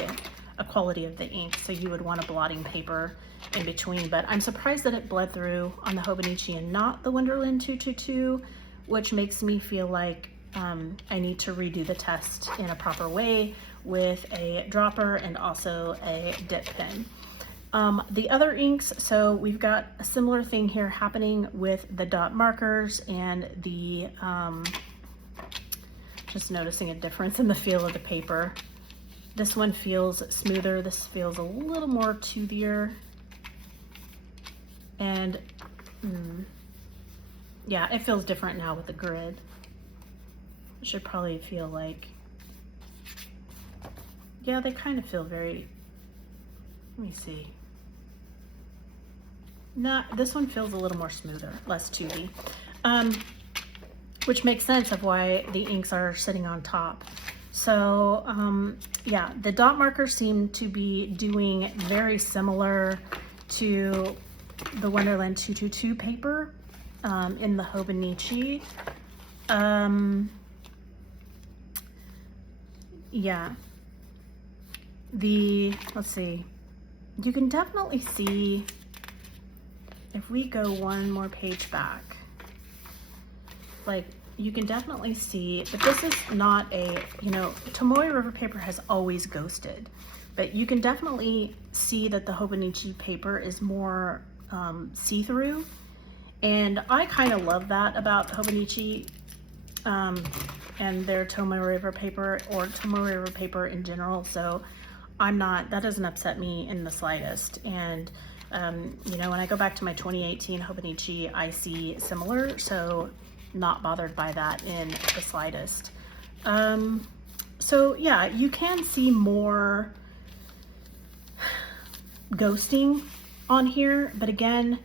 a quality of the ink, so you would want a blotting paper in between. But I'm surprised that it bled through on the Hobonichi and not the Wonderland 222, which makes me feel like I need to redo the test in a proper way with a dropper and also a dip pen. The other inks, so we've got a similar thing here happening with the dot markers and the just noticing a difference in the feel of the paper. This one feels smoother, this feels a little more toothier, and yeah, it feels different now with the grid. It should probably feel like, yeah, they kind of feel very, let me see. No, this one feels a little more smoother, less toothy. Which makes sense of why the inks are sitting on top. So yeah, the dot markers seem to be doing very similar to the Wonderland 222 paper in the Hobonichi. Yeah, let's see, you can definitely see, if we go one more page back, like, you can definitely see that this is not a, you know, Tomoe River Paper has always ghosted, but you can definitely see that the Hobonichi paper is more see-through, and I kind of love that about Hobonichi and their Tomoe River Paper, or Tomoe River Paper in general. So that doesn't upset me in the slightest. And you know, when I go back to my 2018 Hobonichi, I see similar, so not bothered by that in the slightest. So yeah, you can see more ghosting on here, but again,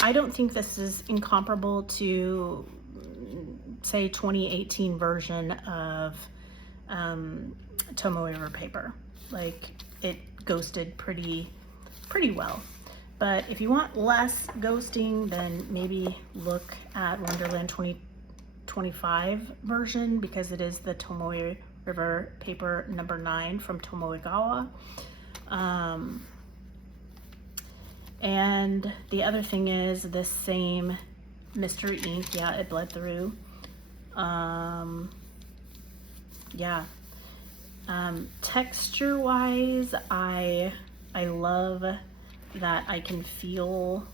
I don't think this is incomparable to, say, 2018 version of Tomoe River Paper. Like, it ghosted pretty well. But if you want less ghosting, then maybe look at Wonderland 2025 version, because it is the Tomoe River Paper number 9 from Tomoegawa. And the other thing is this same mystery ink, yeah, it bled through. Yeah. Texture wise, I love that I can feel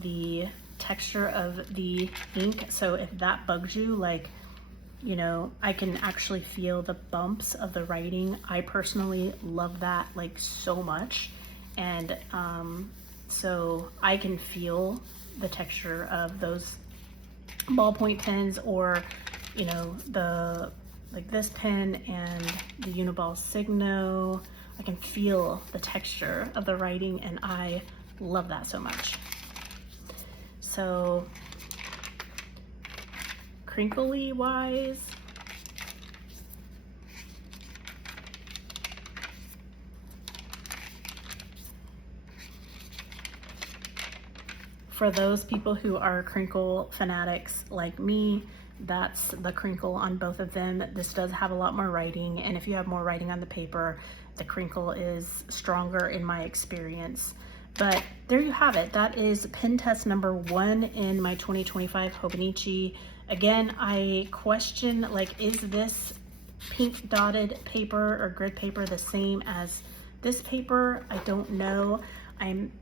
the texture of the ink. So if that bugs you, like, you know, I can actually feel the bumps of the writing. I personally love that, like, so much. And so I can feel the texture of those ballpoint pens, or, you know, like this pen and the Uniball Signo. I can feel the texture of the writing, and I love that so much. So crinkly wise, for those people who are crinkle fanatics like me, that's the crinkle on both of them. This does have a lot more writing, and if you have more writing on the paper, the crinkle is stronger in my experience. But there you have it. That is pen test number 1 in my 2025 Hobonichi. Again, I question, like, is this pink dotted paper or grid paper the same as this paper? I don't know. I'm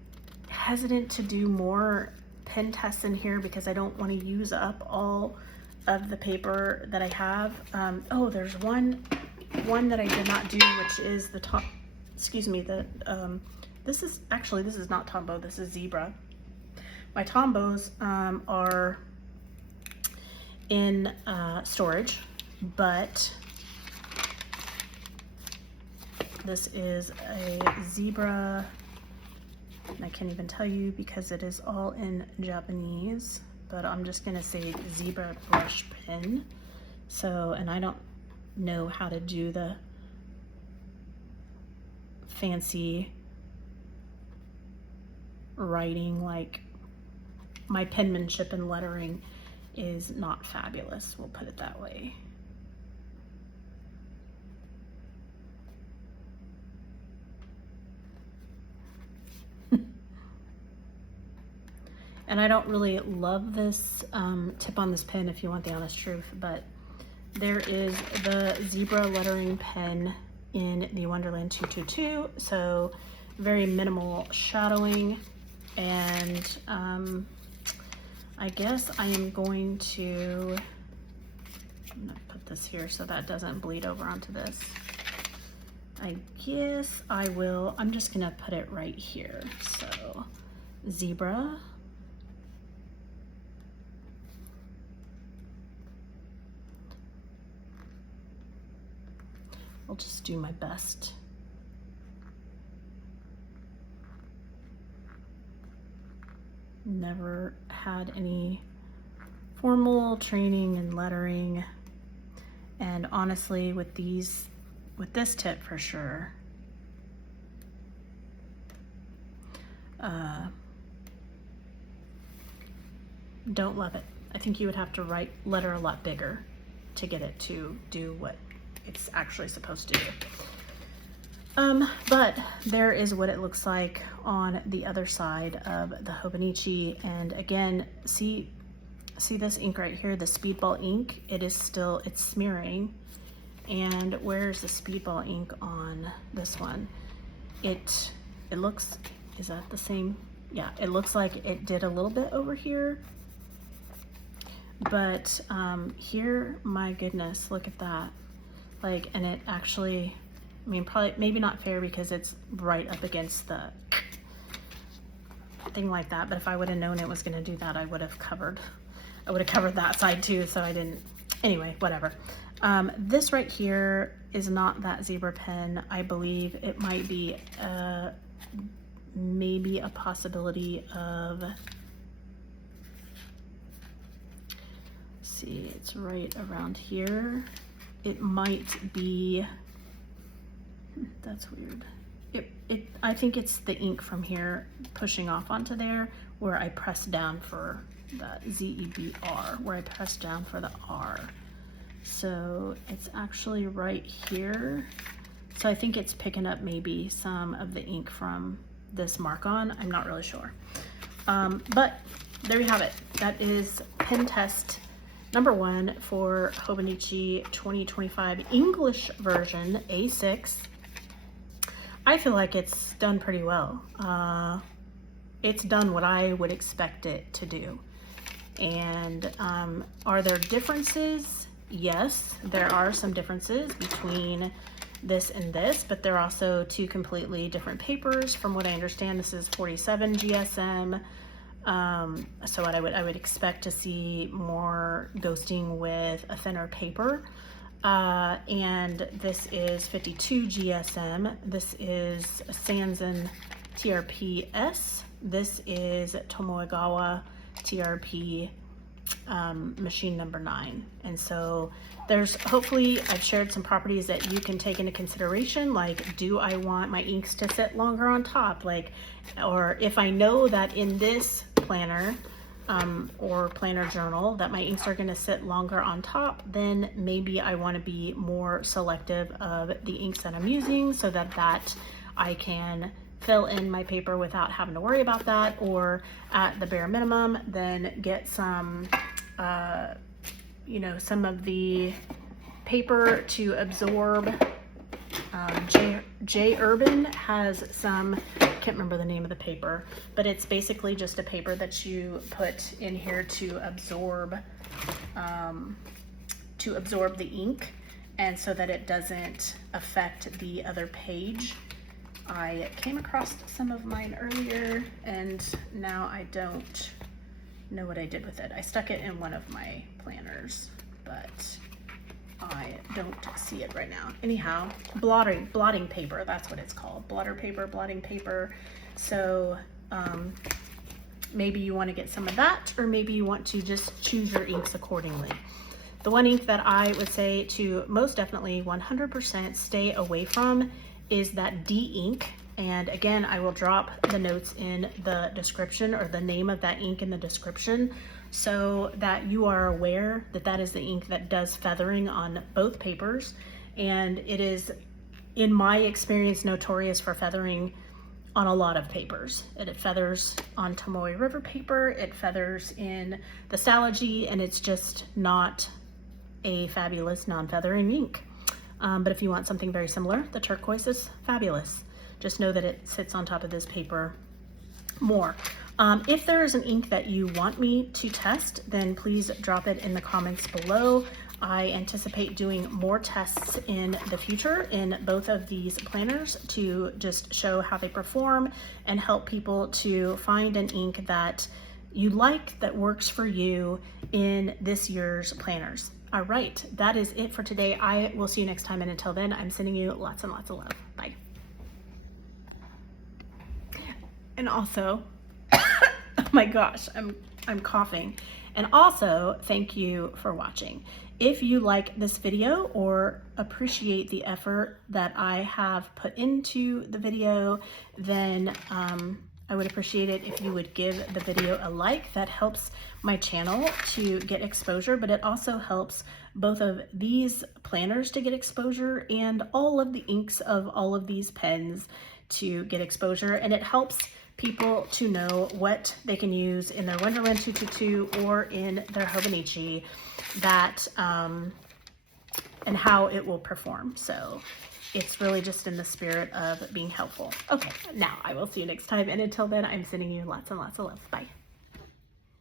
hesitant to do more pen tests in here because I don't want to use up all of the paper that I have. Oh, there's one that I did not do, which is the top, excuse me, this is not Tombow, this is Zebra. My Tombows are in storage, but this is a Zebra, and I can't even tell you because it is all in Japanese, but I'm just gonna say Zebra brush pen. So, and I don't know how to do the fancy writing, like, my penmanship and lettering is not fabulous, we'll put it that way. And I don't really love this tip on this pen, if you want the honest truth, but there is the Zebra lettering pen in the Wonderland 222, so very minimal shadowing. And I guess I am going to, I'm gonna put this here so that doesn't bleed over onto this. I guess I will, I'm just gonna put it right here. So Zebra. I'll just do my best. Never had any formal training in lettering, And honestly, with this tip for sure, don't love it. I think you would have to write letter a lot bigger to get it to do what it's actually supposed to do. But there is what it looks like on the other side of the Hobonichi. And again, see this ink right here, the Speedball ink, it's smearing. And where's the Speedball ink on this one? It looks, is that the same? Yeah, it looks like it did a little bit over here. But here, my goodness, look at that. Like, and it actually, I mean, probably, maybe not fair because it's right up against the thing like that. But if I would have known it was gonna do that, I would have covered that side too, so I didn't. Anyway, whatever. This right here is not that zebra pen. I believe it might be maybe a possibility of, see, it's right around here. It might be, that's weird. I think it's the ink from here pushing off onto there where I pressed down for the ZEBR, where I pressed down for the R. So it's actually right here. So I think it's picking up maybe some of the ink from this mark-on. I'm not really sure. But there you have it. That is pen test number 1 for Hobonichi 2025 English version A6. I feel like it's done pretty well. It's done what I would expect it to do. And are there differences? Yes, there are some differences between this and this, but they're also 2 completely different papers. From what I understand, this is 47 GSM. So what I would expect to see more ghosting with a thinner paper. And this is 52 GSM. This is Sanzen TRP-S. This is Tomoegawa TRP machine number 9. And so there's, hopefully I've shared some properties that you can take into consideration, like, do I want my inks to sit longer on top? Like, or if I know that in this planner or planner journal that my inks are going to sit longer on top, then maybe I want to be more selective of the inks that I'm using so that I can fill in my paper without having to worry about that, or at the bare minimum, then get some, you know, some of the paper to absorb. J Urban has some, can't remember the name of the paper, but it's basically just a paper that you put in here to absorb the ink, and so that it doesn't affect the other page. I came across some of mine earlier, and now I don't know what I did with it. I stuck it in one of my planners, but I don't see it right now. Anyhow, blotting paper, that's what it's called. Blotting paper. So maybe you want to get some of that, or maybe you want to just choose your inks accordingly. The one ink that I would say to most definitely 100% stay away from is that D ink. And again, I will drop the notes in the description, or the name of that ink in the description, so that you are aware that that is the ink that does feathering on both papers. And it is, in my experience, notorious for feathering on a lot of papers. It feathers on Tomoe River Paper, it feathers in the Stalogy, and it's just not a fabulous non-feathering ink. But if you want something very similar, the turquoise is fabulous. Just know that it sits on top of this paper more. If there is an ink that you want me to test, then please drop it in the comments below. I anticipate doing more tests in the future in both of these planners to just show how they perform and help people to find an ink that you like, that works for you in this year's planners. All right, that is it for today. I will see you next time, and until then, I'm sending you lots and lots of love. Bye. And also, oh my gosh, I'm coughing, And also, thank you for watching. If you like this video or appreciate the effort that I have put into the video, then I would appreciate it if you would give the video a like. That helps my channel to get exposure, but it also helps both of these planners to get exposure and all of the inks of all of these pens to get exposure. And it helps people to know what they can use in their Wonderland 222 or in their Hobonichi, that and how it will perform. So it's really just in the spirit of being helpful. Okay, now I will see you next time, and until then, I'm sending you lots and lots of love. Bye.